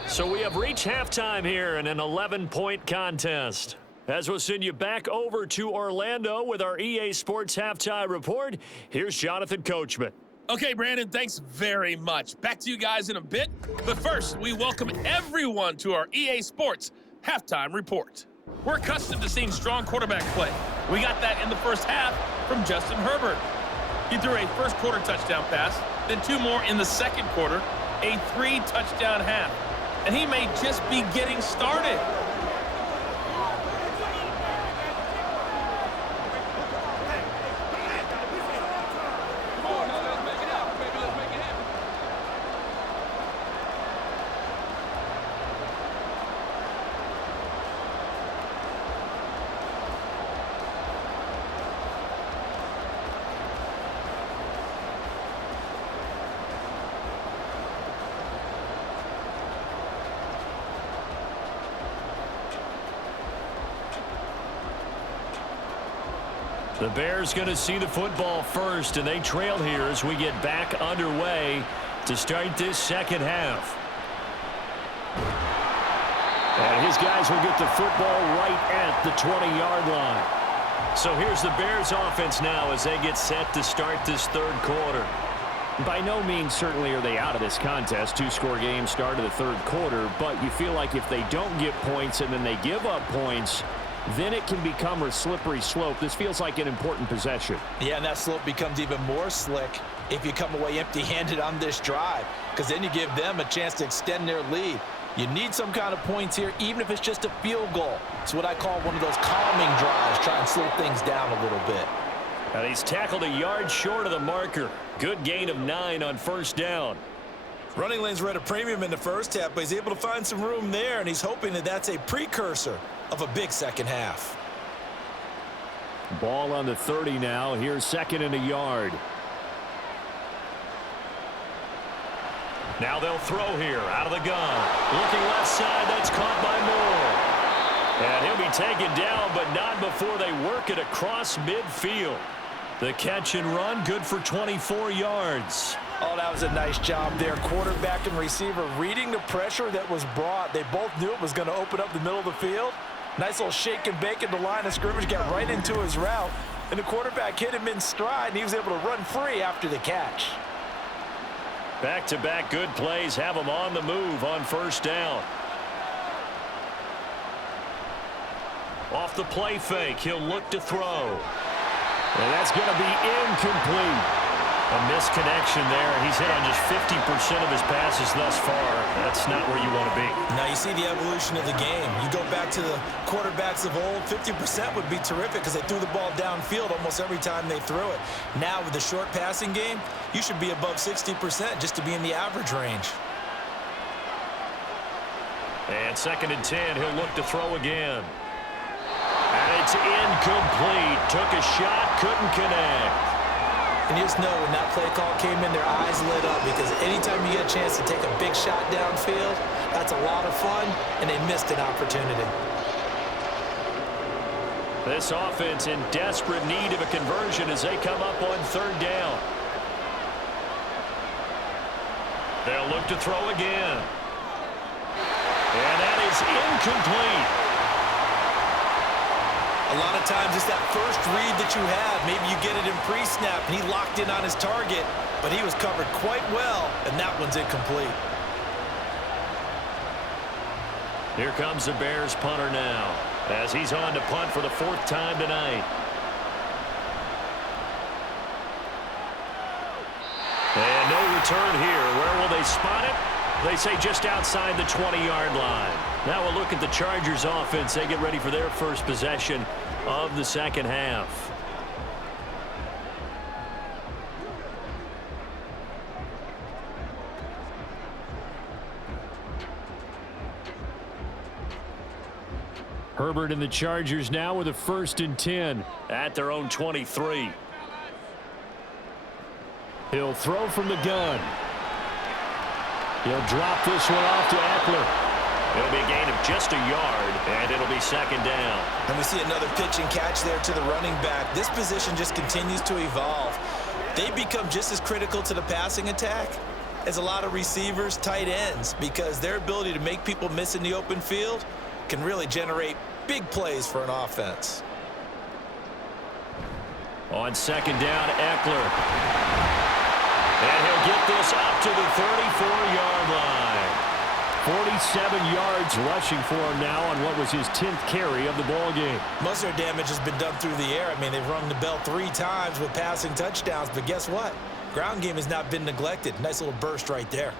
So we have reached halftime here in an 11-point contest. As we'll send you back over to Orlando with our EA Sports Halftime Report, here's Jonathan Coachman. Okay, Brandon, thanks very much. Back to you guys in a bit. But first, we welcome everyone to our EA Sports Halftime Report. We're accustomed to seeing strong quarterback play. We got that in the first half from Justin Herbert. He threw a first-quarter touchdown pass, then 2 more in the second quarter, a 3-touchdown half. And he may just be getting started. The Bears going to see the football first, and they trail here as we get back underway to start this second half. And his guys will get the football right at the 20-yard line. So here's the Bears offense now as they get set to start this third quarter. By no means certainly are they out of this contest. 2-score game start of the third quarter, but you feel like if they don't get points and then they give up points, then it can become a slippery slope. This feels like an important possession. Yeah, and that slope becomes even more slick if you come away empty-handed on this drive, because then you give them a chance to extend their lead. You need some kind of points here, even if it's just a field goal. It's what I call one of those calming drives, try and slow things down a little bit. And he's tackled a yard short of the marker. Good gain of 9 on 1st down. Running lanes were at a premium in the first half, but he's able to find some room there, and he's hoping that that's a precursor of a big second half. Ball on the 30 now. Here's 2nd and a yard. Now they'll throw here out of the gun. Looking left side. That's caught by Moore. And he'll be taken down, but not before they work it across midfield. The catch and run, good for 24 yards. Oh, that was a nice job there. Quarterback and receiver reading the pressure that was brought. They both knew it was going to open up the middle of the field. Nice little shake and bake at the line of scrimmage, got right into his route, and the quarterback hit him in stride, and he was able to run free after the catch. Back-to-back good plays have him on the move on 1st down. Off the play fake, he'll look to throw. And that's going to be incomplete. A misconnection there. He's hit on just 50% of his passes thus far. That's not where you want to be. Now you see the evolution of the game. You go back to the quarterbacks of old, 50% would be terrific because they threw the ball downfield almost every time they threw it. Now with the short passing game, you should be above 60% just to be in the average range. And 2nd and 10, he'll look to throw again. And it's incomplete. Took a shot, couldn't connect. And you just know when that play call came in, their eyes lit up because anytime you get a chance to take a big shot downfield, that's a lot of fun, and they missed an opportunity. This offense in desperate need of a conversion as they come up on 3rd down. They'll look to throw again. And that is incomplete. A lot of times it's that first read that you have. Maybe you get it in pre-snap, and he locked in on his target, but he was covered quite well, and that one's incomplete. Here comes the Bears punter now, as he's on to punt for the 4th time tonight. And no return here. Where will they spot it? They say just outside the 20-yard line. Now we'll look at the Chargers offense. They get ready for their first possession of the second half. Herbert and the Chargers now with a 1st and 10 at their own 23. He'll throw from the gun. He'll drop this one off to Eckler. It'll be a gain of just a yard, and it'll be 2nd down. And we see another pitch and catch there to the running back. This position just continues to evolve. They become just as critical to the passing attack as a lot of receivers, tight ends, because their ability to make people miss in the open field can really generate big plays for an offense. On 2nd down, Eckler. And he'll get this up to the 34-yard line. 47 yards rushing for him now on what was his 10th carry of the ball game. Most of their damage has been done through the air. I mean, they've rung the bell 3 times with passing touchdowns, but guess what? Ground game has not been neglected. Nice little burst right there.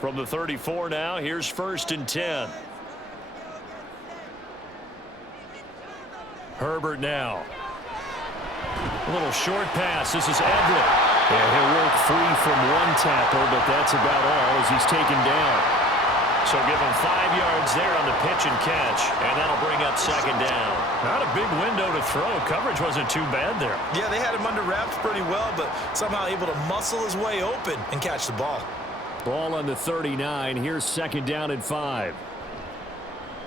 From the 34 now, here's 1st and 10. Herbert now. A little short pass. This is Everett. And he'll work free from one tackle, but that's about all as he's taken down. So give him 5 yards there on the pitch and catch, and that'll bring up 2nd down. Not a big window to throw. Coverage wasn't too bad there. Yeah, they had him under wraps pretty well, but somehow able to muscle his way open and catch the ball. Ball on the 39. Here's 2nd down and 5.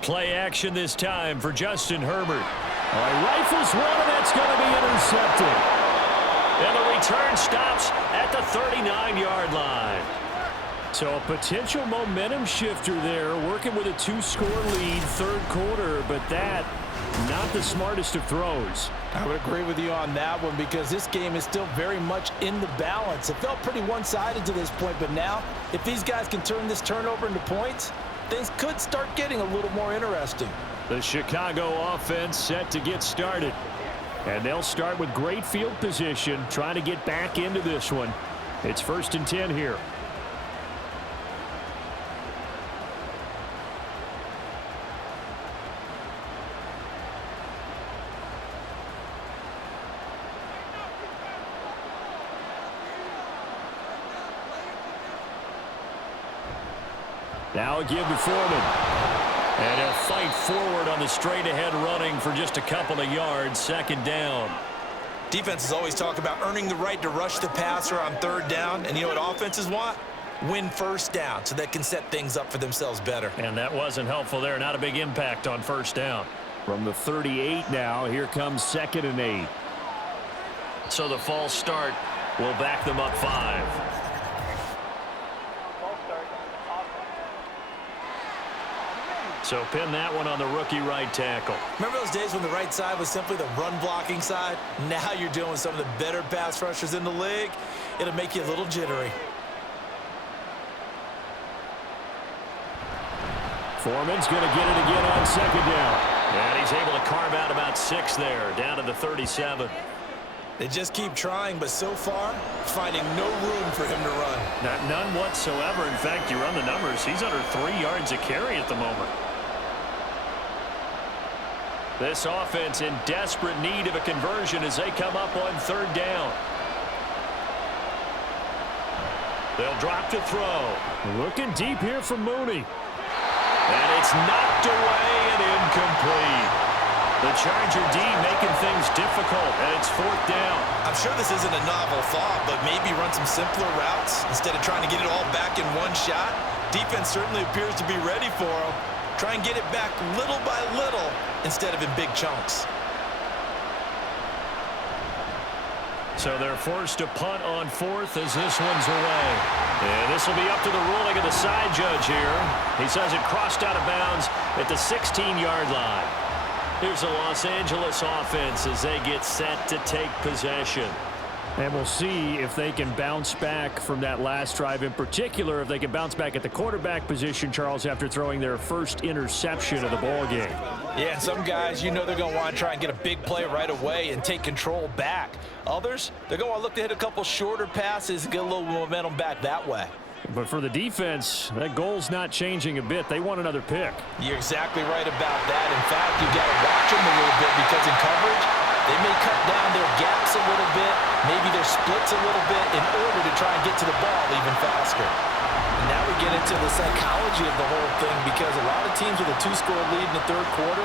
Play action this time for Justin Herbert. Rifles one, and that's going to be intercepted. And the return stops at the 39-yard line. So a potential momentum shifter there, working with a 2-score lead, 3rd quarter, but that, not the smartest of throws. I would agree with you on that one because this game is still very much in the balance. It felt pretty one-sided to this point, but now, if these guys can turn this turnover into points, things could start getting a little more interesting. The Chicago offense set to get started. And they'll start with great field position, trying to get back into this one. It's 1st and 10 here. Now a give to Foreman. And he'll fight forward on the straight-ahead running for just a couple of yards. 2nd down. Defenses always talk about earning the right to rush the passer on 3rd down. And you know what offenses want? Win 1st down so they can set things up for themselves better. And that wasn't helpful there. Not a big impact on 1st down. From the 38 now, here comes 2nd and 8. So the false start will back them up 5. So pin that one on the rookie right tackle. Remember those days when the right side was simply the run-blocking side? Now you're dealing with some of the better pass rushers in the league. It'll make you a little jittery. Foreman's going to get it again on 2nd down. And he's able to carve out about 6 there, down to the 37. They just keep trying, but so far, finding no room for him to run. None whatsoever. In fact, you run the numbers, he's under 3 yards a carry at the moment. This offense in desperate need of a conversion as they come up on 3rd down. They'll drop to throw. Looking deep here for Mooney. And it's knocked away and incomplete. The Charger D making things difficult, and it's 4th down. I'm sure this isn't a novel thought, but maybe run some simpler routes instead of trying to get it all back in one shot. Defense certainly appears to be ready for him. Try and get it back little by little instead of in big chunks. So they're forced to punt on 4th as this one's away. And this will be up to the ruling of the side judge here. He says it crossed out of bounds at the 16-yard line. Here's the Los Angeles offense as they get set to take possession. And we'll see if they can bounce back from that last drive, in particular, if they can bounce back at the quarterback position, Charles, after throwing their first interception of the ball game. Yeah, some guys, you know they're going to want to try and get a big play right away and take control back. Others, they're going to look to hit a couple shorter passes and get a little momentum back that way. But for the defense, that goal's not changing a bit. They want another pick. You're exactly right about that. In fact, you got to watch them a little bit because in coverage, they may cut down their gaps a little bit, maybe their splits a little bit in order to try and get to the ball even faster. And now we get into the psychology of the whole thing because a lot of teams with a 2-score lead in the third quarter,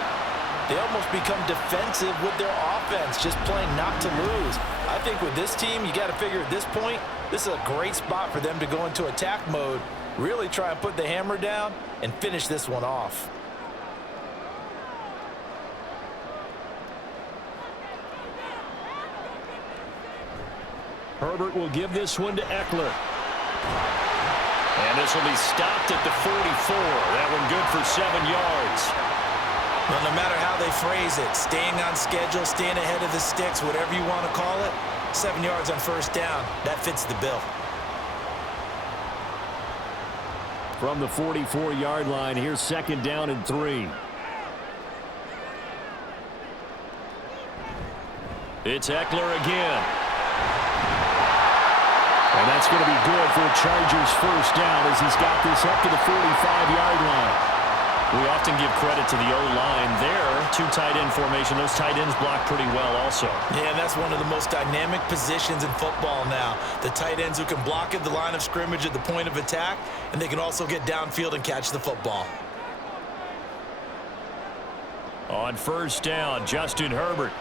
they almost become defensive with their offense, just playing not to lose. I think with this team, you got to figure at this point, this is a great spot for them to go into attack mode, really try and put the hammer down and finish this one off. Herbert will give this one to Eckler. And this will be stopped at the 44. That one good for 7 yards. Well, no matter how they phrase it, staying on schedule, staying ahead of the sticks, whatever you want to call it, 7 yards on first down, that fits the bill. From the 44-yard line, here's 2nd down and 3. It's Eckler again. And that's going to be good for a Chargers first down as he's got this up to the 45-yard line. We often give credit to the O-line there. 2 tight end formation. Those tight ends block pretty well also. Yeah, and that's one of the most dynamic positions in football now. The tight ends who can block at the line of scrimmage at the point of attack, and they can also get downfield and catch the football. On first down, Justin Herbert.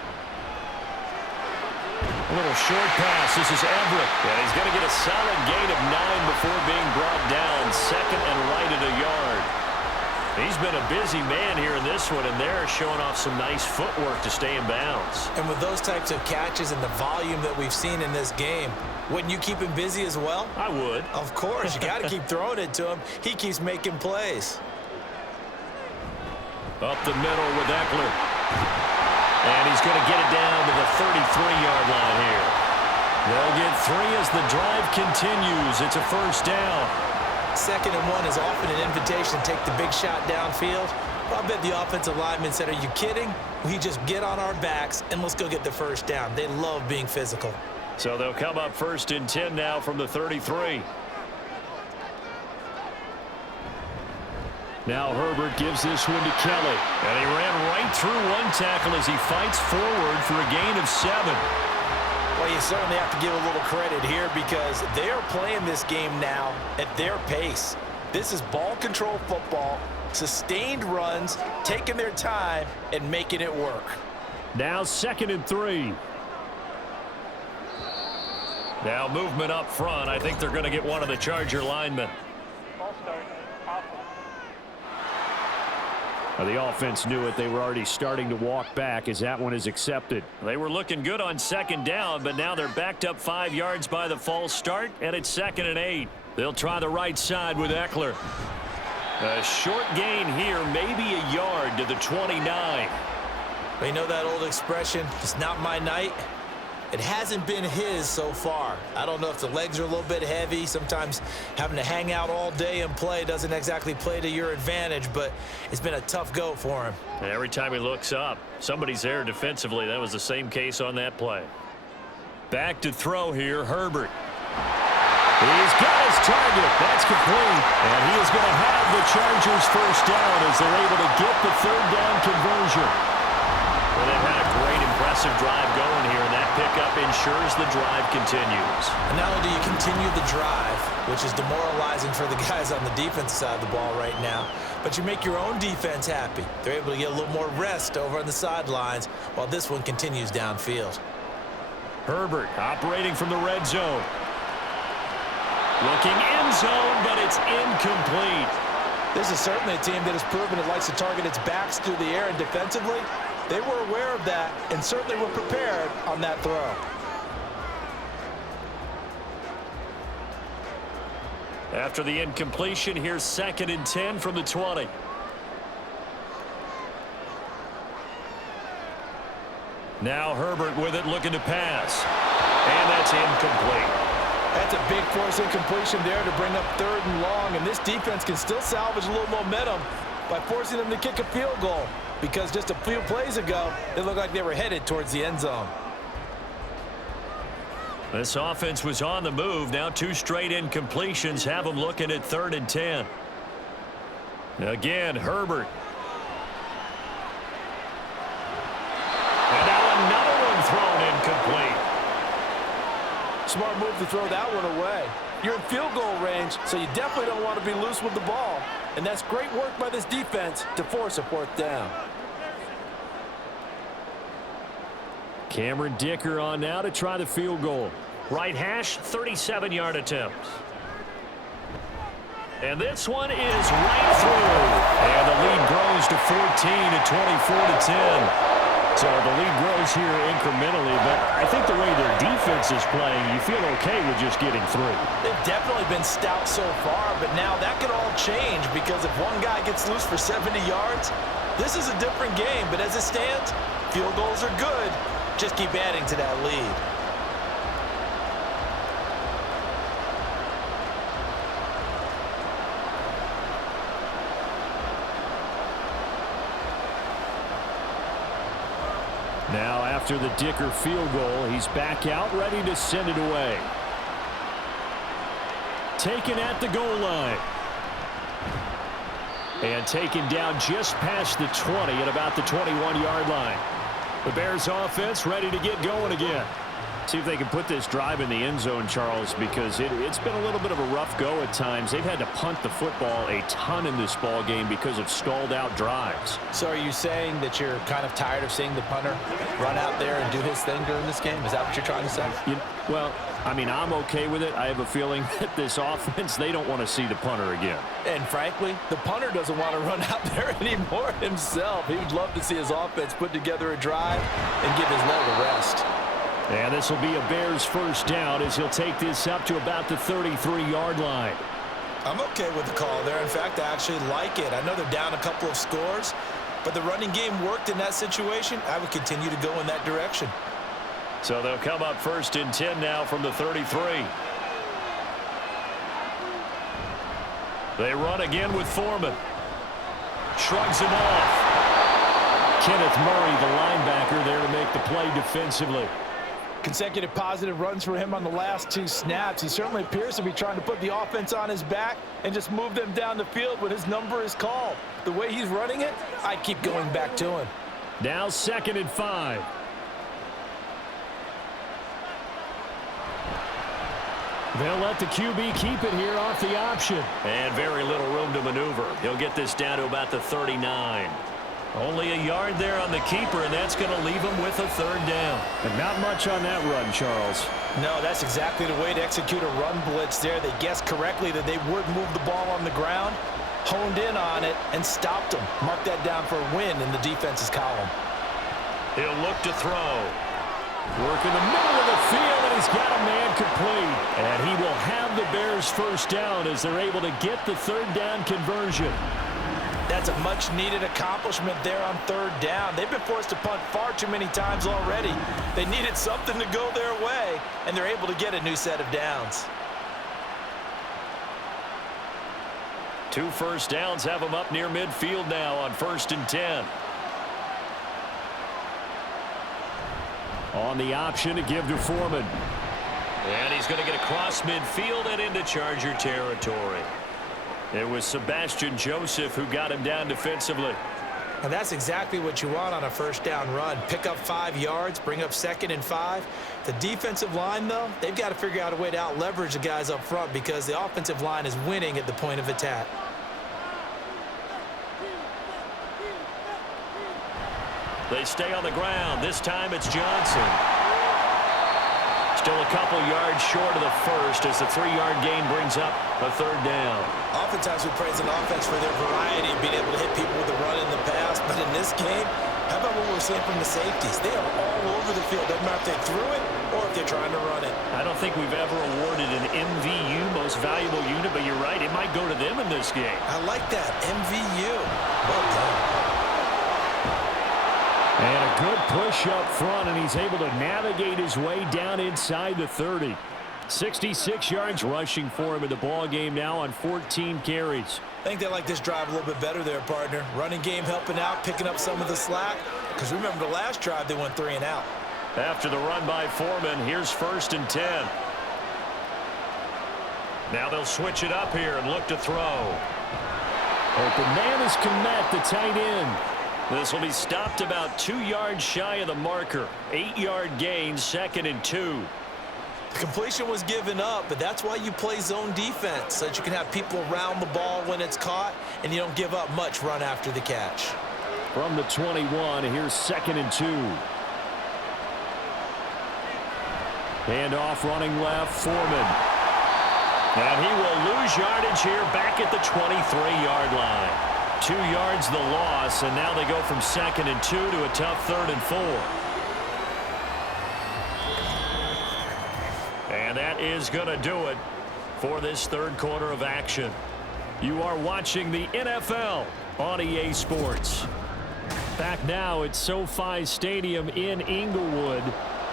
A little short pass. This is Everett. And he's going to get a solid gain of 9 before being brought down. 2nd and right at a yard. He's been a busy man here in this one, and they're showing off some nice footwork to stay in bounds. And with those types of catches and the volume that we've seen in this game, wouldn't you keep him busy as well? I would. Of course. You got to keep throwing it to him. He keeps making plays. Up the middle with Eckler. And he's going to get it down to the 33-yard line here. They'll get 3 as the drive continues. It's a first down. 2nd and 1 is often an invitation to take the big shot downfield. I bet the offensive lineman said, are you kidding? We just get on our backs and let's go get the first down. They love being physical. So they'll come up 1st and 10 now from the 33. Now Herbert gives this one to Kelly. And he ran right through one tackle as he fights forward for a gain of 7. Well, you certainly have to give a little credit here because they are playing this game now at their pace. This is ball control football, sustained runs, taking their time and making it work. Now 2nd and 3. Now movement up front. I think they're going to get one of the Charger linemen. The offense knew it. They were already starting to walk back as that one is accepted. They were looking good on 2nd down, but now they're backed up 5 yards by the false start, and it's 2nd and 8. They'll try the right side with Eckler. A short gain here, maybe a yard to the 29. Well, you know that old expression, it's not my night? It hasn't been his so far. I don't know if the legs are a little bit heavy. Sometimes having to hang out all day and play doesn't exactly play to your advantage, but it's been a tough go for him. And every time he looks up, somebody's there defensively. That was the same case on that play. Back to throw here, Herbert. He's got his target. That's complete. And he is going to have the Chargers first down as they're able to get the 3rd down conversion. Well, they've had a great, impressive drive going here, and that pickup ensures the drive continues. And not only do you continue the drive, which is demoralizing for the guys on the defensive side of the ball right now, but you make your own defense happy. They're able to get a little more rest over on the sidelines while this one continues downfield. Herbert operating from the red zone. Looking end zone, but it's incomplete. This is certainly a team that has proven it likes to target its backs through the air, and defensively, they were aware of that and certainly were prepared on that throw. After the incompletion, here's 2nd and 10 from the 20. Now Herbert with it, looking to pass. And that's incomplete. That's a big force incompletion there to bring up 3rd and long, and this defense can still salvage a little momentum by forcing them to kick a field goal, because just a few plays ago, it looked like they were headed towards the end zone. This offense was on the move. Now 2 straight incompletions have them looking at 3rd and 10. Again, Herbert. And now another one thrown incomplete. Smart move to throw that one away. You're in field goal range, so you definitely don't want to be loose with the ball. And that's great work by this defense to force a 4th down. Cameron Dicker on now to try the field goal. Right hash, 37-yard attempt. And this one is right through. And the lead grows to 14 at 24-10. So the lead grows here incrementally, but I think the way their defense is playing, you feel okay with just getting 3. They've definitely been stout so far, but now that could all change, because if one guy gets loose for 70 yards, this is a different game. But as it stands, field goals are good. Just keep adding to that lead. Now after the Dicker field goal, he's back out, ready to send it away. Taken at the goal line. And taken down just past the 20 at about the 21-yard line. The Bears offense ready to get going again. See if they can put this drive in the end zone, Charles, because it's been a little bit of a rough go at times. They've had to punt the football a ton in this ball game because of stalled out drives. So are you saying that you're kind of tired of seeing the punter run out there and do his thing during this game? Is that what you're trying to say? Well, I mean, I'm okay with it. I have a feeling that this offense, they don't want to see the punter again. And frankly, the punter doesn't want to run out there anymore himself. He would love to see his offense put together a drive and give his leg a rest. And this will be a Bears 1st down as he'll take this up to about the 33-yard line. I'm okay with the call there. In fact, I actually like it. I know they're down a couple of scores, but the running game worked in that situation. I would continue to go in that direction. So they'll come up 1st and 10 now from the 33. They run again with Foreman. Shrugs him off. Kenneth Murray, the linebacker, there to make the play defensively. Consecutive positive runs for him on the last 2 snaps. He certainly appears to be trying to put the offense on his back and just move them down the field when his number is called. The way he's running it, I'd keep going back to him. Now 2nd and 5. They'll let the QB keep it here off the option. And very little room to maneuver. He'll get this down to about the 39. Only a yard there on the keeper, and that's going to leave him with a 3rd down. And not much on that run, Charles. No, that's exactly the way to execute a run blitz there. They guessed correctly that they would move the ball on the ground, honed in on it, and stopped them. Mark that down for a win in the defense's column. He'll look to throw. Work in the middle of the field, and he's got a man complete. And he will have the Bears 1st down as they're able to get the 3rd down conversion. That's a much-needed accomplishment there on 3rd down. They've been forced to punt far too many times already. They needed something to go their way, and they're able to get a new set of downs. 2 1st downs have them up near midfield now on 1st and 10. On the option to give to Foreman. And he's going to get across midfield and into Charger territory. It was Sebastian Joseph who got him down defensively. And that's exactly what you want on a 1st down run. Pick up 5 yards, bring up 2nd and 5. The defensive line, though, they've got to figure out a way to out-leverage the guys up front because the offensive line is winning at the point of attack. They stay on the ground. This time it's Johnson. Still a couple yards short of the 1st as the 3-yard gain brings up a 3rd down. Oftentimes we praise an offense for their variety of being able to hit people with a run in the pass, but in this game, how about what we're seeing from the safeties? They are all over the field. Doesn't matter if they threw it or if they're trying to run it. I don't think we've ever awarded an MVU, most valuable unit, but you're right, it might go to them in this game. I like that, MVU. Well done. And a good push up front, and he's able to navigate his way down inside the 30. 66 yards rushing for him in the ball game now on 14 carries. I think they like this drive a little bit better there, partner. Running game helping out, picking up some of the slack. Because remember the last drive, they went 3 and out. After the run by Foreman, here's 1st and 10. Now they'll switch it up here and look to throw. Open man is Kmet, the tight end. This will be stopped about 2 yards shy of the marker. 8-yard gain, 2nd and 2. The completion was given up, but that's why you play zone defense, so that you can have people around the ball when it's caught, and you don't give up much run after the catch. From the 21, here's 2nd and 2. Handoff running left, Foreman. And he will lose yardage here back at the 23-yard line. 2 yards the loss, and now they go from 2nd and 2 to a tough 3rd and 4. And that is going to do it for this 3rd quarter of action. You are watching the NFL on EA Sports. Back now at SoFi Stadium in Inglewood.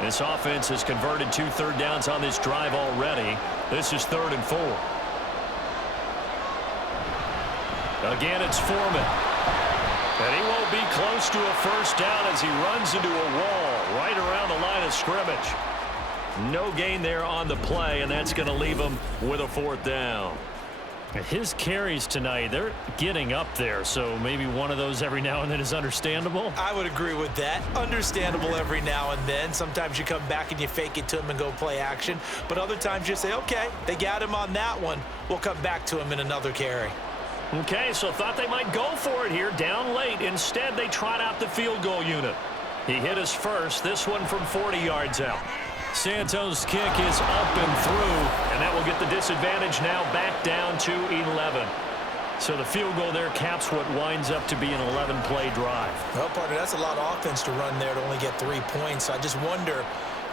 This offense has converted 2 third downs on this drive already. This is 3rd and 4. Again, it's Foreman. And he won't be close to a 1st down as he runs into a wall right around the line of scrimmage. No gain there on the play, and that's going to leave him with a 4th down. His carries tonight, they're getting up there, so maybe one of those every now and then is understandable. I would agree with that. Understandable every now and then. Sometimes you come back and you fake it to him and go play action, but other times you say, okay, they got him on that one. We'll come back to him in another carry. Okay, so thought they might go for it here, down late. Instead, they trot out the field goal unit. He hit his first, this one from 40 yards out. Santos' kick is up and through, and that will get the disadvantage now back down to 11. So the field goal there caps what winds up to be an 11-play drive. Well, partner, that's a lot of offense to run there to only get 3 points. I just wonder,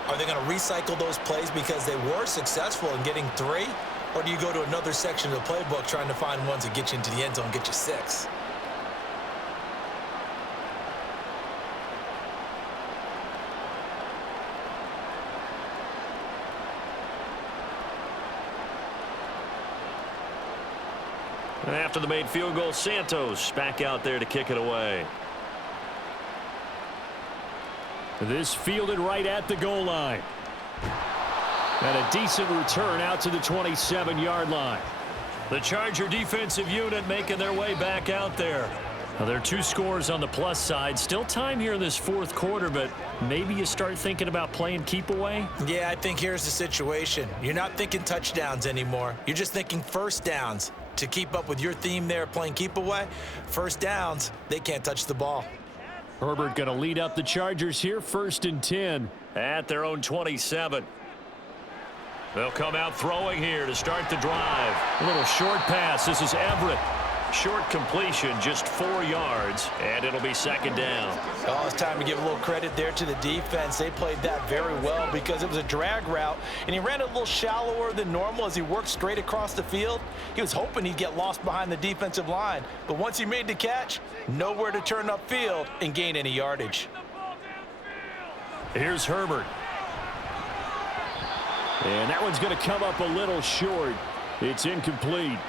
are they going to recycle those plays because they were successful in getting 3? Or do you go to another section of the playbook trying to find ones that get you into the end zone and get you 6? After the made field goal, Santos back out there to kick it away. This fielded right at the goal line. And a decent return out to the 27-yard line. The Charger defensive unit making their way back out there. Now, there are 2 scores on the plus side. Still time here in this 4th quarter, but maybe you start thinking about playing keep away? Yeah, I think here's the situation. You're not thinking touchdowns anymore. You're just thinking 1st downs. To keep up with your theme there, playing keep away, 1st downs, they can't touch the ball. Herbert going to lead up the Chargers here, 1st and 10 at their own 27. They'll come out throwing here to start the drive. A little short pass. This is Everett. Short completion, just 4 yards, and it'll be 2nd down. Oh, it's time to give a little credit there to the defense. They played that very well because it was a drag route, and he ran it a little shallower than normal as he worked straight across the field. He was hoping he'd get lost behind the defensive line, but once he made the catch, nowhere to turn upfield and gain any yardage. Here's Herbert. And that one's going to come up a little short. It's incomplete.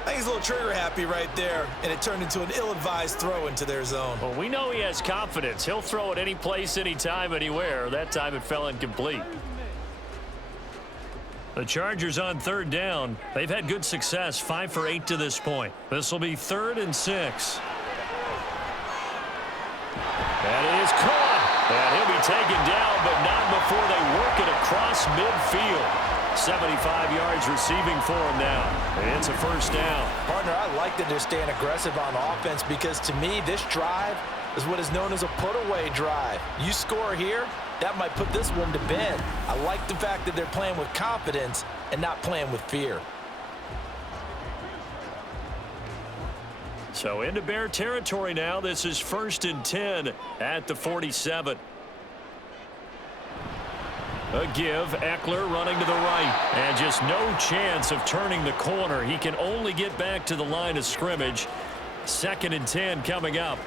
I think he's a little trigger happy right there, and it turned into an ill-advised throw into their zone. Well, we know he has confidence. He'll throw it any place, anytime, anywhere. That time it fell incomplete. The Chargers on 3rd down. They've had good success, 5 for 8 to this point. This will be 3rd and 6. That is caught. And he'll be taken down, but not before they work it across midfield. 75 yards receiving for him now. It's a 1st down. Partner, I like that they're staying aggressive on offense because to me, this drive is what is known as a put-away drive. You score here, that might put this one to bed. I like the fact that they're playing with confidence and not playing with fear. So into Bear territory now. This is 1st and 10 at the 47. A give, Eckler running to the right, and just no chance of turning the corner. He can only get back to the line of scrimmage. 2nd and 10 coming up.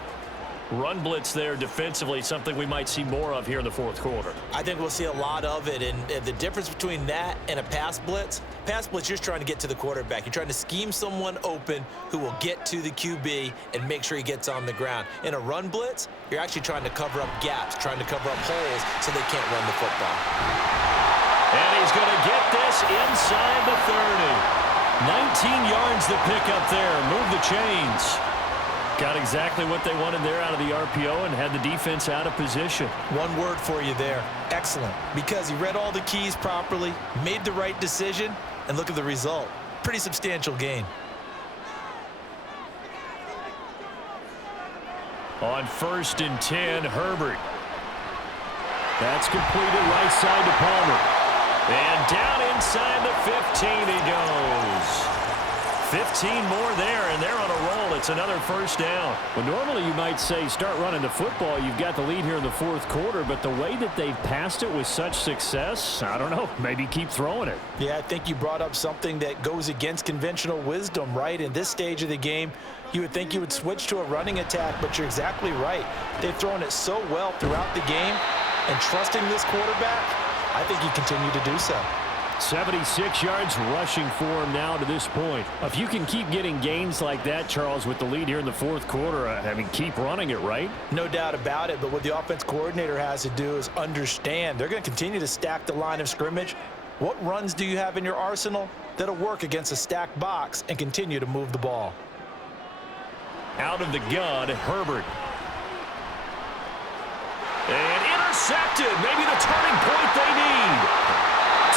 Run blitz there defensively, something we might see more of here in the fourth quarter. I think we'll see a lot of it, and the difference between that and a pass blitz, you're just trying to get to the quarterback. You're trying to scheme someone open who will get to the QB and make sure he gets on the ground. In a run blitz, you're actually trying to cover up gaps, trying to cover up holes so they can't run the football. And he's going to get this inside the 30. 19 yards to pick up there. Move the chains. Got exactly what they wanted there out of the RPO and had the defense out of position. One word for you there. Excellent. Because he read all the keys properly, made the right decision, and look at the result. Pretty substantial gain. On 1st and 10, Herbert. That's completed right side to Palmer. And down inside the 15 he goes. 15 more there, and they're on a roll. It's another first down. Well, normally you might say start running the football. You've got the lead here in the fourth quarter, but the way that they've passed it with such success, I don't know, maybe keep throwing it. Yeah, I think you brought up something that goes against conventional wisdom, right? In this stage of the game, you would think you would switch to a running attack, but you're exactly right. They've thrown it so well throughout the game, and trusting this quarterback, I think you continue to do so. 76 yards rushing for him now to this point. If you can keep getting gains like that, Charles, with the lead here in the fourth quarter, I mean, keep running it, right? No doubt about it, but what the offense coordinator has to do is understand. They're going to continue to stack the line of scrimmage. What runs do you have in your arsenal that'll work against a stacked box and continue to move the ball? Out of the gun, Herbert. And intercepted. Maybe the turning point they need.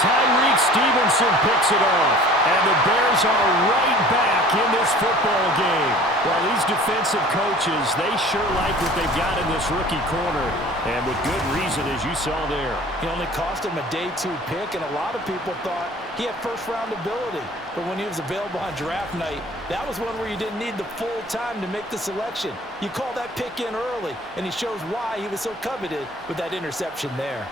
Tyreek Stevenson picks it off, and the Bears are right back in this football game. Well, these defensive coaches, they sure like what they've got in this rookie corner, and with good reason, as you saw there. He only cost him a day 2 pick, and a lot of people thought he had first-round ability. But when he was available on draft night, that was one where you didn't need the full time to make the selection. You call that pick in early, and he shows why he was so coveted with that interception there.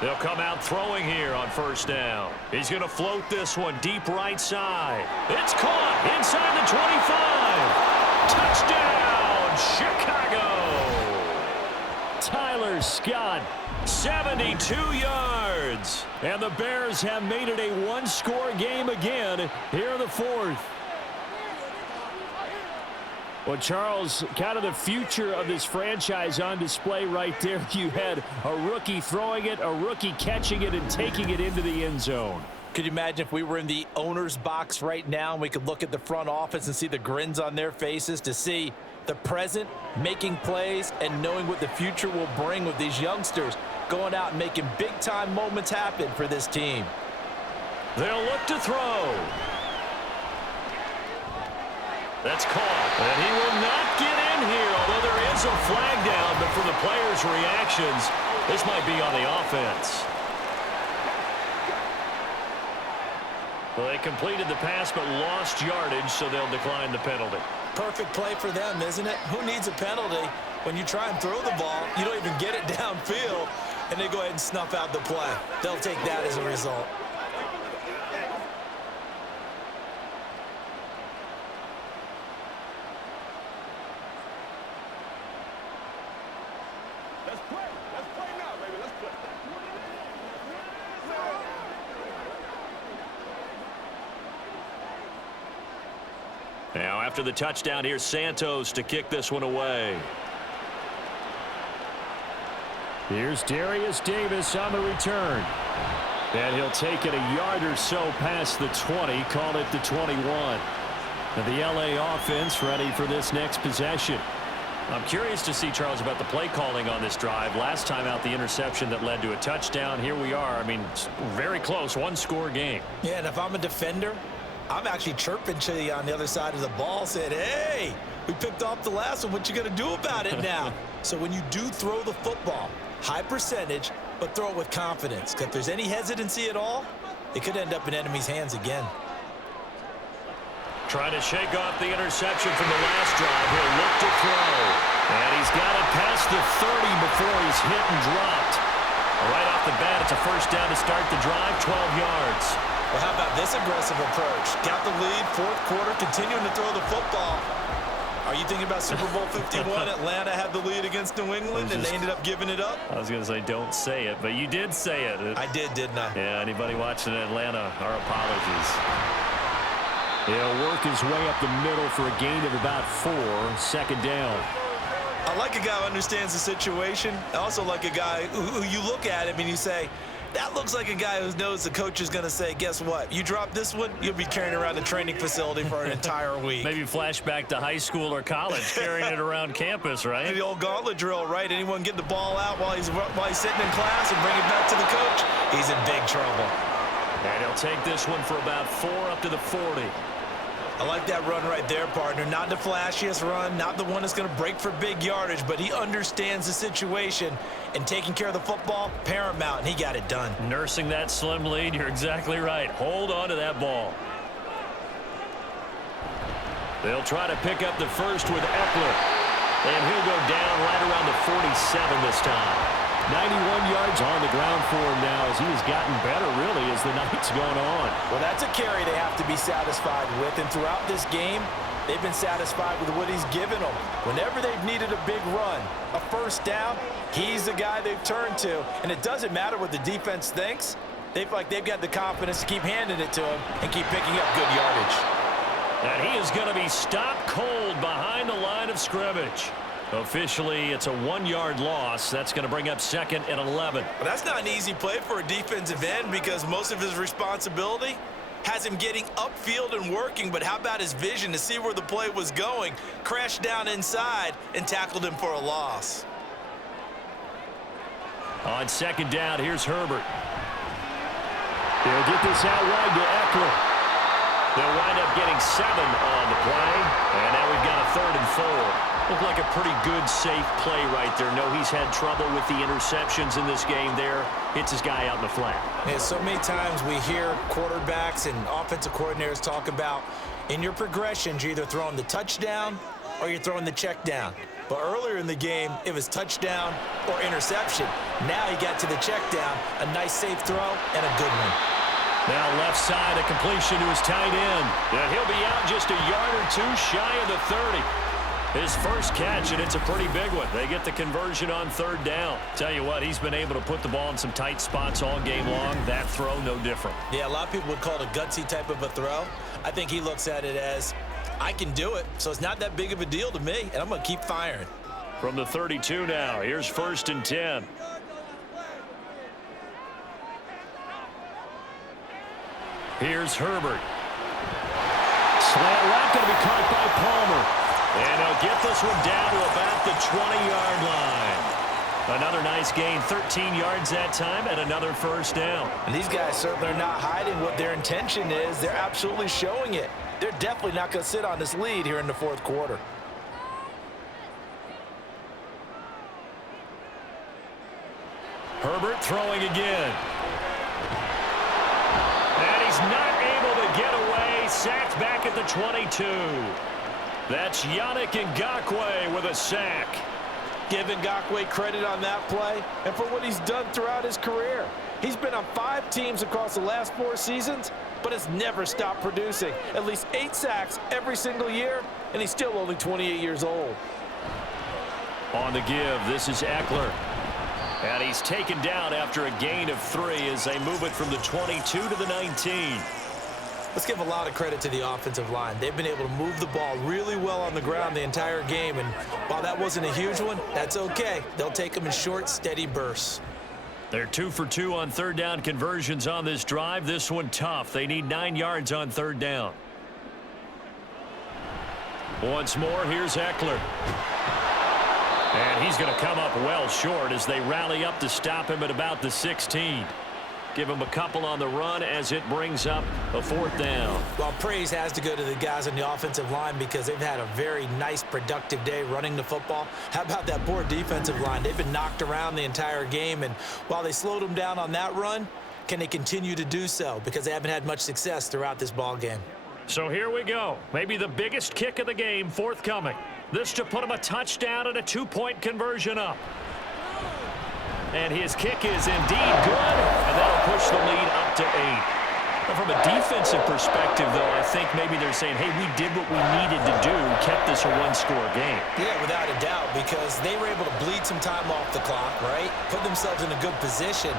They'll come out throwing here on first down. He's going to float this one deep right side. It's caught inside the 25. Touchdown, Chicago. Tyler Scott, 72 yards. And the Bears have made it a one-score game again here in the fourth. Well, Charles, kind of the future of this franchise on display right there. You had a rookie throwing it, a rookie catching it, and taking it into the end zone. Could you imagine if we were in the owner's box right now and we could look at the front office and see the grins on their faces, to see the present making plays and knowing what the future will bring with these youngsters going out and making big-time moments happen for this team. They'll look to throw. That's caught, and he will not get in here, although there is a flag down, but from the players' reactions, this might be on the offense. Well, they completed the pass but lost yardage, so they'll decline the penalty. Perfect play for them, isn't it? Who needs a penalty when you try and throw the ball, you don't even get it downfield, and they go ahead and snuff out the play. They'll take that as a result. Now, after the touchdown, here's Santos to kick this one away. Here's Darius Davis on the return. And he'll take it a yard or so past the 20, call it the 21. And the LA offense ready for this next possession. I'm curious to see, Charles, about the play calling on this drive. Last time out, the interception that led to a touchdown. Here we are. I mean, very close, one-score game. Yeah, and if I'm a defender, I'm actually chirping to you on the other side of the ball, saying, hey, we picked off the last one. What you going to do about it now? So when you do throw the football, high percentage, but throw it with confidence. Because if there's any hesitancy at all, it could end up in enemy's hands again. Trying to shake off the interception from the last drive. He'll look to throw. And he's got it past the 30 before he's hit and dropped. Right off the bat, it's a first down to start the drive, 12 yards. Well, how about this aggressive approach? Got the lead, fourth quarter, continuing to throw the football. Are you thinking about Super Bowl 51? Atlanta had the lead against New England, and they ended up giving it up? I was going to say, don't say it, but you did say it. I did, didn't I? Yeah, anybody watching Atlanta, our apologies. He'll work his way up the middle for a gain of about 4, second down. I like a guy who understands the situation. I also like a guy who you look at him and you say, that looks like a guy who knows the coach is going to say, guess what? You drop this one, you'll be carrying around the training facility for an entire week. Maybe flashback to high school or college, carrying it around campus, right? The old gauntlet drill, right? Anyone get the ball out while he's sitting in class and bring it back to the coach? He's in big trouble. And he'll take this one for about 4 up to the 40. I like that run right there, partner. Not the flashiest run, not the one that's going to break for big yardage, but he understands the situation, and taking care of the football, paramount, and he got it done. Nursing that slim lead, you're exactly right. Hold on to that ball. They'll try to pick up the first with Eckler, and he'll go down right around the 47 this time. 91 yards on the ground for him now as he has gotten better, really, as the night's gone on. Well, that's a carry they have to be satisfied with, and throughout this game, they've been satisfied with what he's given them. Whenever they've needed a big run, a first down, he's the guy they've turned to, and it doesn't matter what the defense thinks. They've got the confidence to keep handing it to him and keep picking up good yardage. And he is going to be stopped cold behind the line of scrimmage. Officially, it's a 1-yard loss. That's going to bring up second and 11. Well, that's not an easy play for a defensive end because most of his responsibility has him getting upfield and working, but how about his vision to see where the play was going, crashed down inside, and tackled him for a loss. On second down, here's Herbert. He'll get this out wide to Eckler. They'll wind up getting 7 on the play, and now we've got a 3rd and 4. Looked like a pretty good, safe play right there. No, he's had trouble with the interceptions in this game there. Hits his guy out in the flat. Yeah, so many times we hear quarterbacks and offensive coordinators talk about in your progressions, you're either throwing the touchdown or you're throwing the check down. But earlier in the game, it was touchdown or interception. Now he got to the check down, a nice safe throw, and a good one. Now left side, a completion to his tight end. And he'll be out just a yard or 2 shy of the 30. His first catch, and it's a pretty big one. They get the conversion on 3rd down. Tell you what, he's been able to put the ball in some tight spots all game long. That throw, no different. Yeah, a lot of people would call it a gutsy type of a throw. I think he looks at it as, I can do it, so it's not that big of a deal to me, and I'm going to keep firing. From the 32 now, here's 1st and 10. Here's Herbert. Slant route going to be caught by Palmer. And they'll get this one down to about the 20-yard line. Another nice gain, 13 yards that time, and another first down. And these guys certainly are not hiding what their intention is. They're absolutely showing it. They're definitely not going to sit on this lead here in the 4th quarter. Herbert throwing again. And he's not able to get away. Sacked back at the 22. That's Yannick Ngakoue with a sack. Give Ngakoue credit on that play and for what he's done throughout his career. He's been on 5 teams across the last 4 seasons, but has never stopped producing. At least 8 sacks every single year, and he's still only 28 years old. On the give, this is Eckler. And he's taken down after a gain of 3 as they move it from the 22 to the 19. Let's give a lot of credit to the offensive line. They've been able to move the ball really well on the ground the entire game, and while that wasn't a huge one, that's okay. They'll take them in short, steady bursts. They're 2 for 2 on 3rd down conversions on this drive. This one tough. They need 9 yards on 3rd down. Once more, here's Eckler. And he's going to come up well short as they rally up to stop him at about the 16. Give them a couple on the run as it brings up a 4th down. Well, praise has to go to the guys on the offensive line because they've had a very nice, productive day running the football. How about that poor defensive line? They've been knocked around the entire game, and while they slowed them down on that run, can they continue to do so? Because they haven't had much success throughout this ball game. So here we go. Maybe the biggest kick of the game forthcoming. This to put him a touchdown and a 2-point conversion up. And his kick is indeed good, and that'll push the lead up to 8. Now, from a defensive perspective, though, I think maybe they're saying, hey, we did what we needed to do, kept this a 1-score game. Yeah, without a doubt, because they were able to bleed some time off the clock, right? Put themselves in a good position,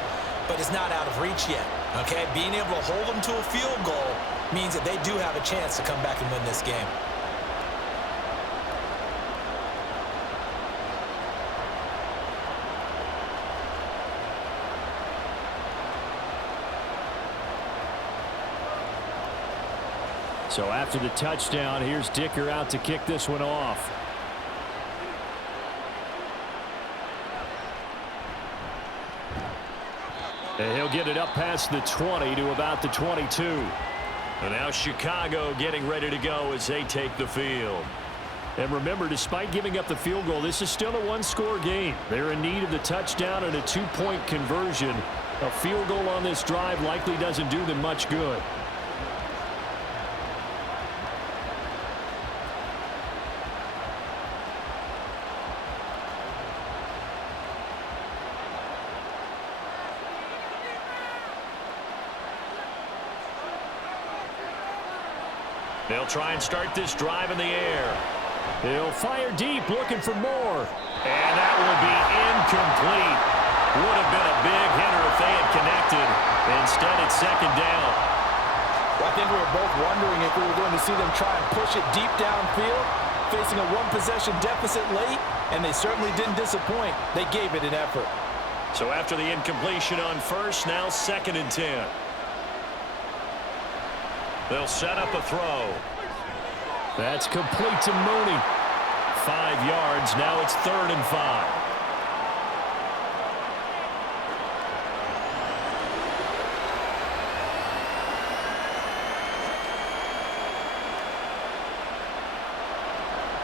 but it's not out of reach yet, okay? Being able to hold them to a field goal means that they do have a chance to come back and win this game. So after the touchdown, here's Dicker out to kick this one off. And he'll get it up past the 20 to about the 22. And now Chicago getting ready to go as they take the field. And remember, despite giving up the field goal, this is still a 1-score game. They're in need of the touchdown and a 2-point conversion. A field goal on this drive likely doesn't do them much good. They'll try and start this drive in the air. He'll fire deep, looking for more. And that will be incomplete. Would have been a big hitter if they had connected. Instead, it's 2nd down. Well, I think we were both wondering if we were going to see them try and push it deep downfield, facing a 1-possession deficit late, and they certainly didn't disappoint. They gave it an effort. So after the incompletion on 1st, now 2nd and 10. They'll set up a throw. That's complete to Mooney. 5 yards. Now it's 3rd and 5.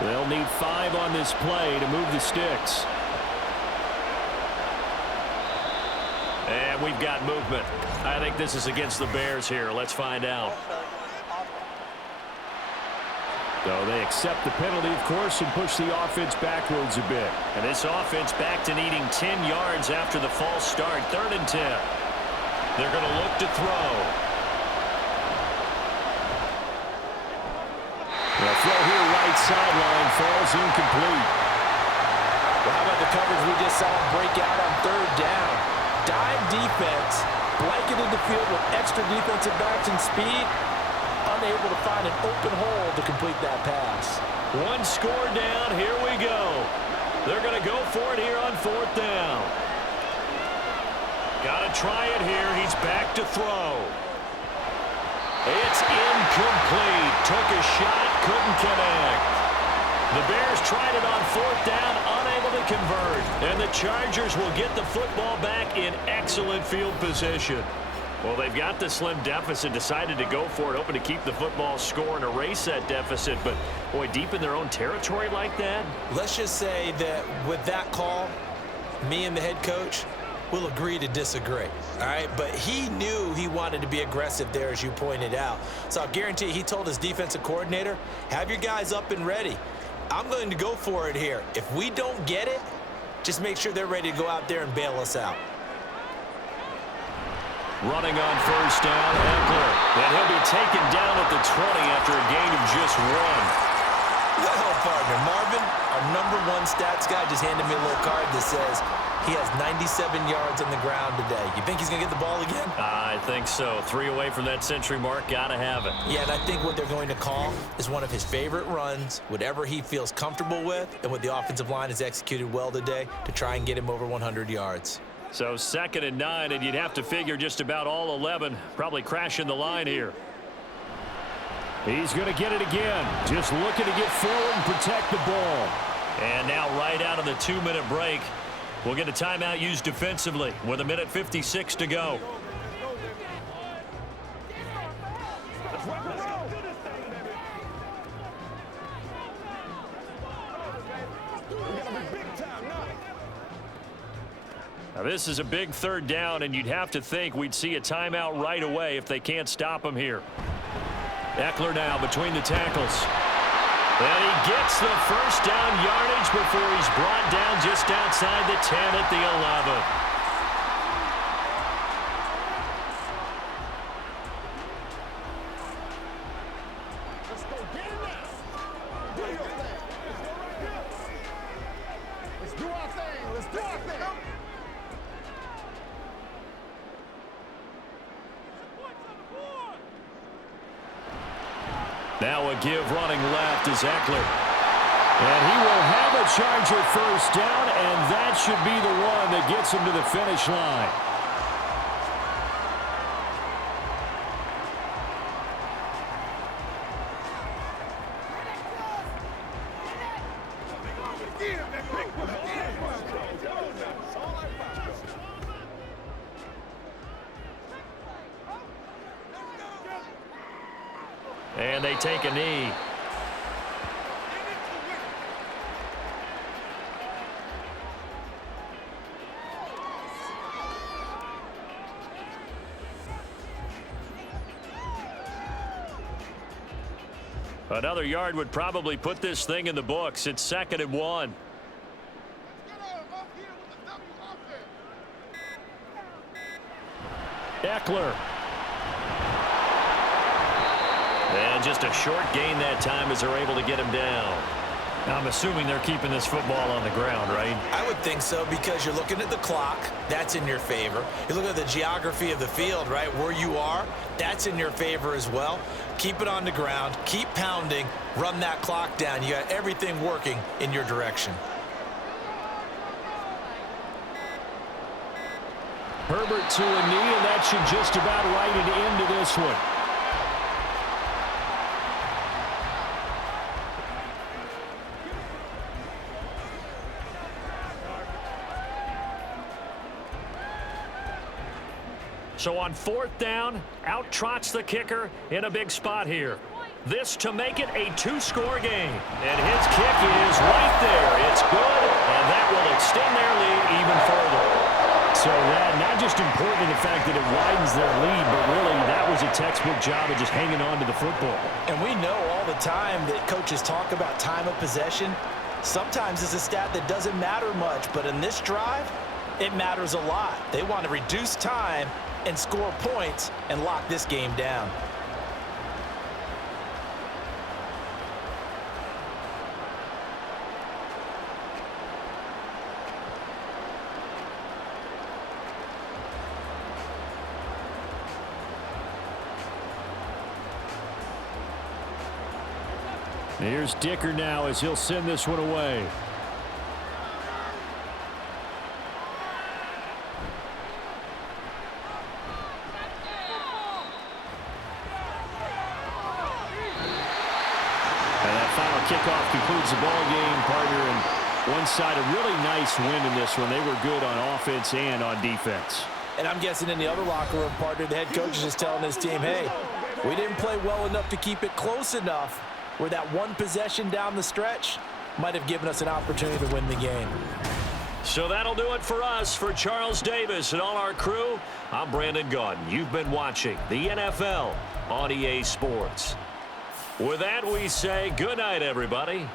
They'll need 5 on this play to move the sticks. And we've got movement. I think this is against the Bears here. Let's find out. So they accept the penalty, of course, and push the offense backwards a bit. And this offense back to needing 10 yards after the false start. 3rd and 10. They're going to look to throw. The throw here right sideline falls incomplete. Well, how about the coverage we just saw break out on 3rd down? Dime defense, blanketed the field with extra defensive backs and speed, unable to find an open hole to complete that pass. 1 score down, here we go. They're going to go for it here on 4th down. Got to try it here, he's back to throw. It's incomplete, took a shot, couldn't connect. The Bears tried it on 4th down, unable to convert. And the Chargers will get the football back in excellent field position. Well, they've got the slim deficit, decided to go for it, hoping to keep the football score and erase that deficit. But, boy, deep in their own territory like that. Let's just say that with that call, me and the head coach will agree to disagree, all right? But he knew he wanted to be aggressive there, as you pointed out. So I guarantee he told his defensive coordinator, have your guys up and ready. I'm going to go for it here. If we don't get it, just make sure they're ready to go out there and bail us out. Running on 1st down, Eckler. And he'll be taken down at the 20 after a gain of just 1. Well, partner, Marvin, our #1 stats guy, just handed me a little card that says he has 97 yards on the ground today. You think he's going to get the ball again? I think so. 3 away from that century mark. Got to have it. Yeah, and I think what they're going to call is one of his favorite runs, whatever he feels comfortable with, and what the offensive line has executed well today to try and get him over 100 yards. So 2nd and 9, and you'd have to figure just about all 11 probably crashing the line here. He's going to get it again. Just looking to get forward and protect the ball. And now right out of the 2-minute break, we'll get a timeout used defensively with 1:56 to go. Now, this is a big third down, and you'd have to think we'd see a timeout right away if they can't stop him here. Eckler now between the tackles. And he gets the first down yardage before he's brought down just outside the 10 at the 11. Let's go get him now. Do your thing. Let's do our thing. Let's do our thing. Now a give running left is Eckler. And he will have a Charger first down, and that should be the one that gets him to the finish line. And they take a knee. Another yard would probably put this thing in the books. It's 2nd and 1. Eckler. And just a short gain that time as they're able to get him down. Now, I'm assuming they're keeping this football on the ground, right? I would think so, because you're looking at the clock. That's in your favor. You look at the geography of the field, right? Where you are, that's in your favor as well. Keep it on the ground. Keep pounding. Run that clock down. You got everything working in your direction. Herbert to a knee, and that should just about write it into this one. So on 4th down, out trots the kicker in a big spot here. This to make it a 2-score game. And his kick is right there. It's good, and that will extend their lead even further. So that not just important in the fact that it widens their lead, but really that was a textbook job of just hanging on to the football. And we know all the time that coaches talk about time of possession. Sometimes it's a stat that doesn't matter much, but in this drive, it matters a lot. They want to reduce time and score points and lock this game down. Here's Dicker now as he'll send this one away. Kickoff concludes the ball game, partner, and one side a really nice win in this one. They were good on offense and on defense. And I'm guessing in the other locker room, partner, the head coach is just telling his team, hey, we didn't play well enough to keep it close enough where that one possession down the stretch might have given us an opportunity to win the game. So that'll do it for us. For Charles Davis and all our crew, I'm Brandon Gaudin. You've been watching the NFL on EA Sports. With that, we say good night, everybody.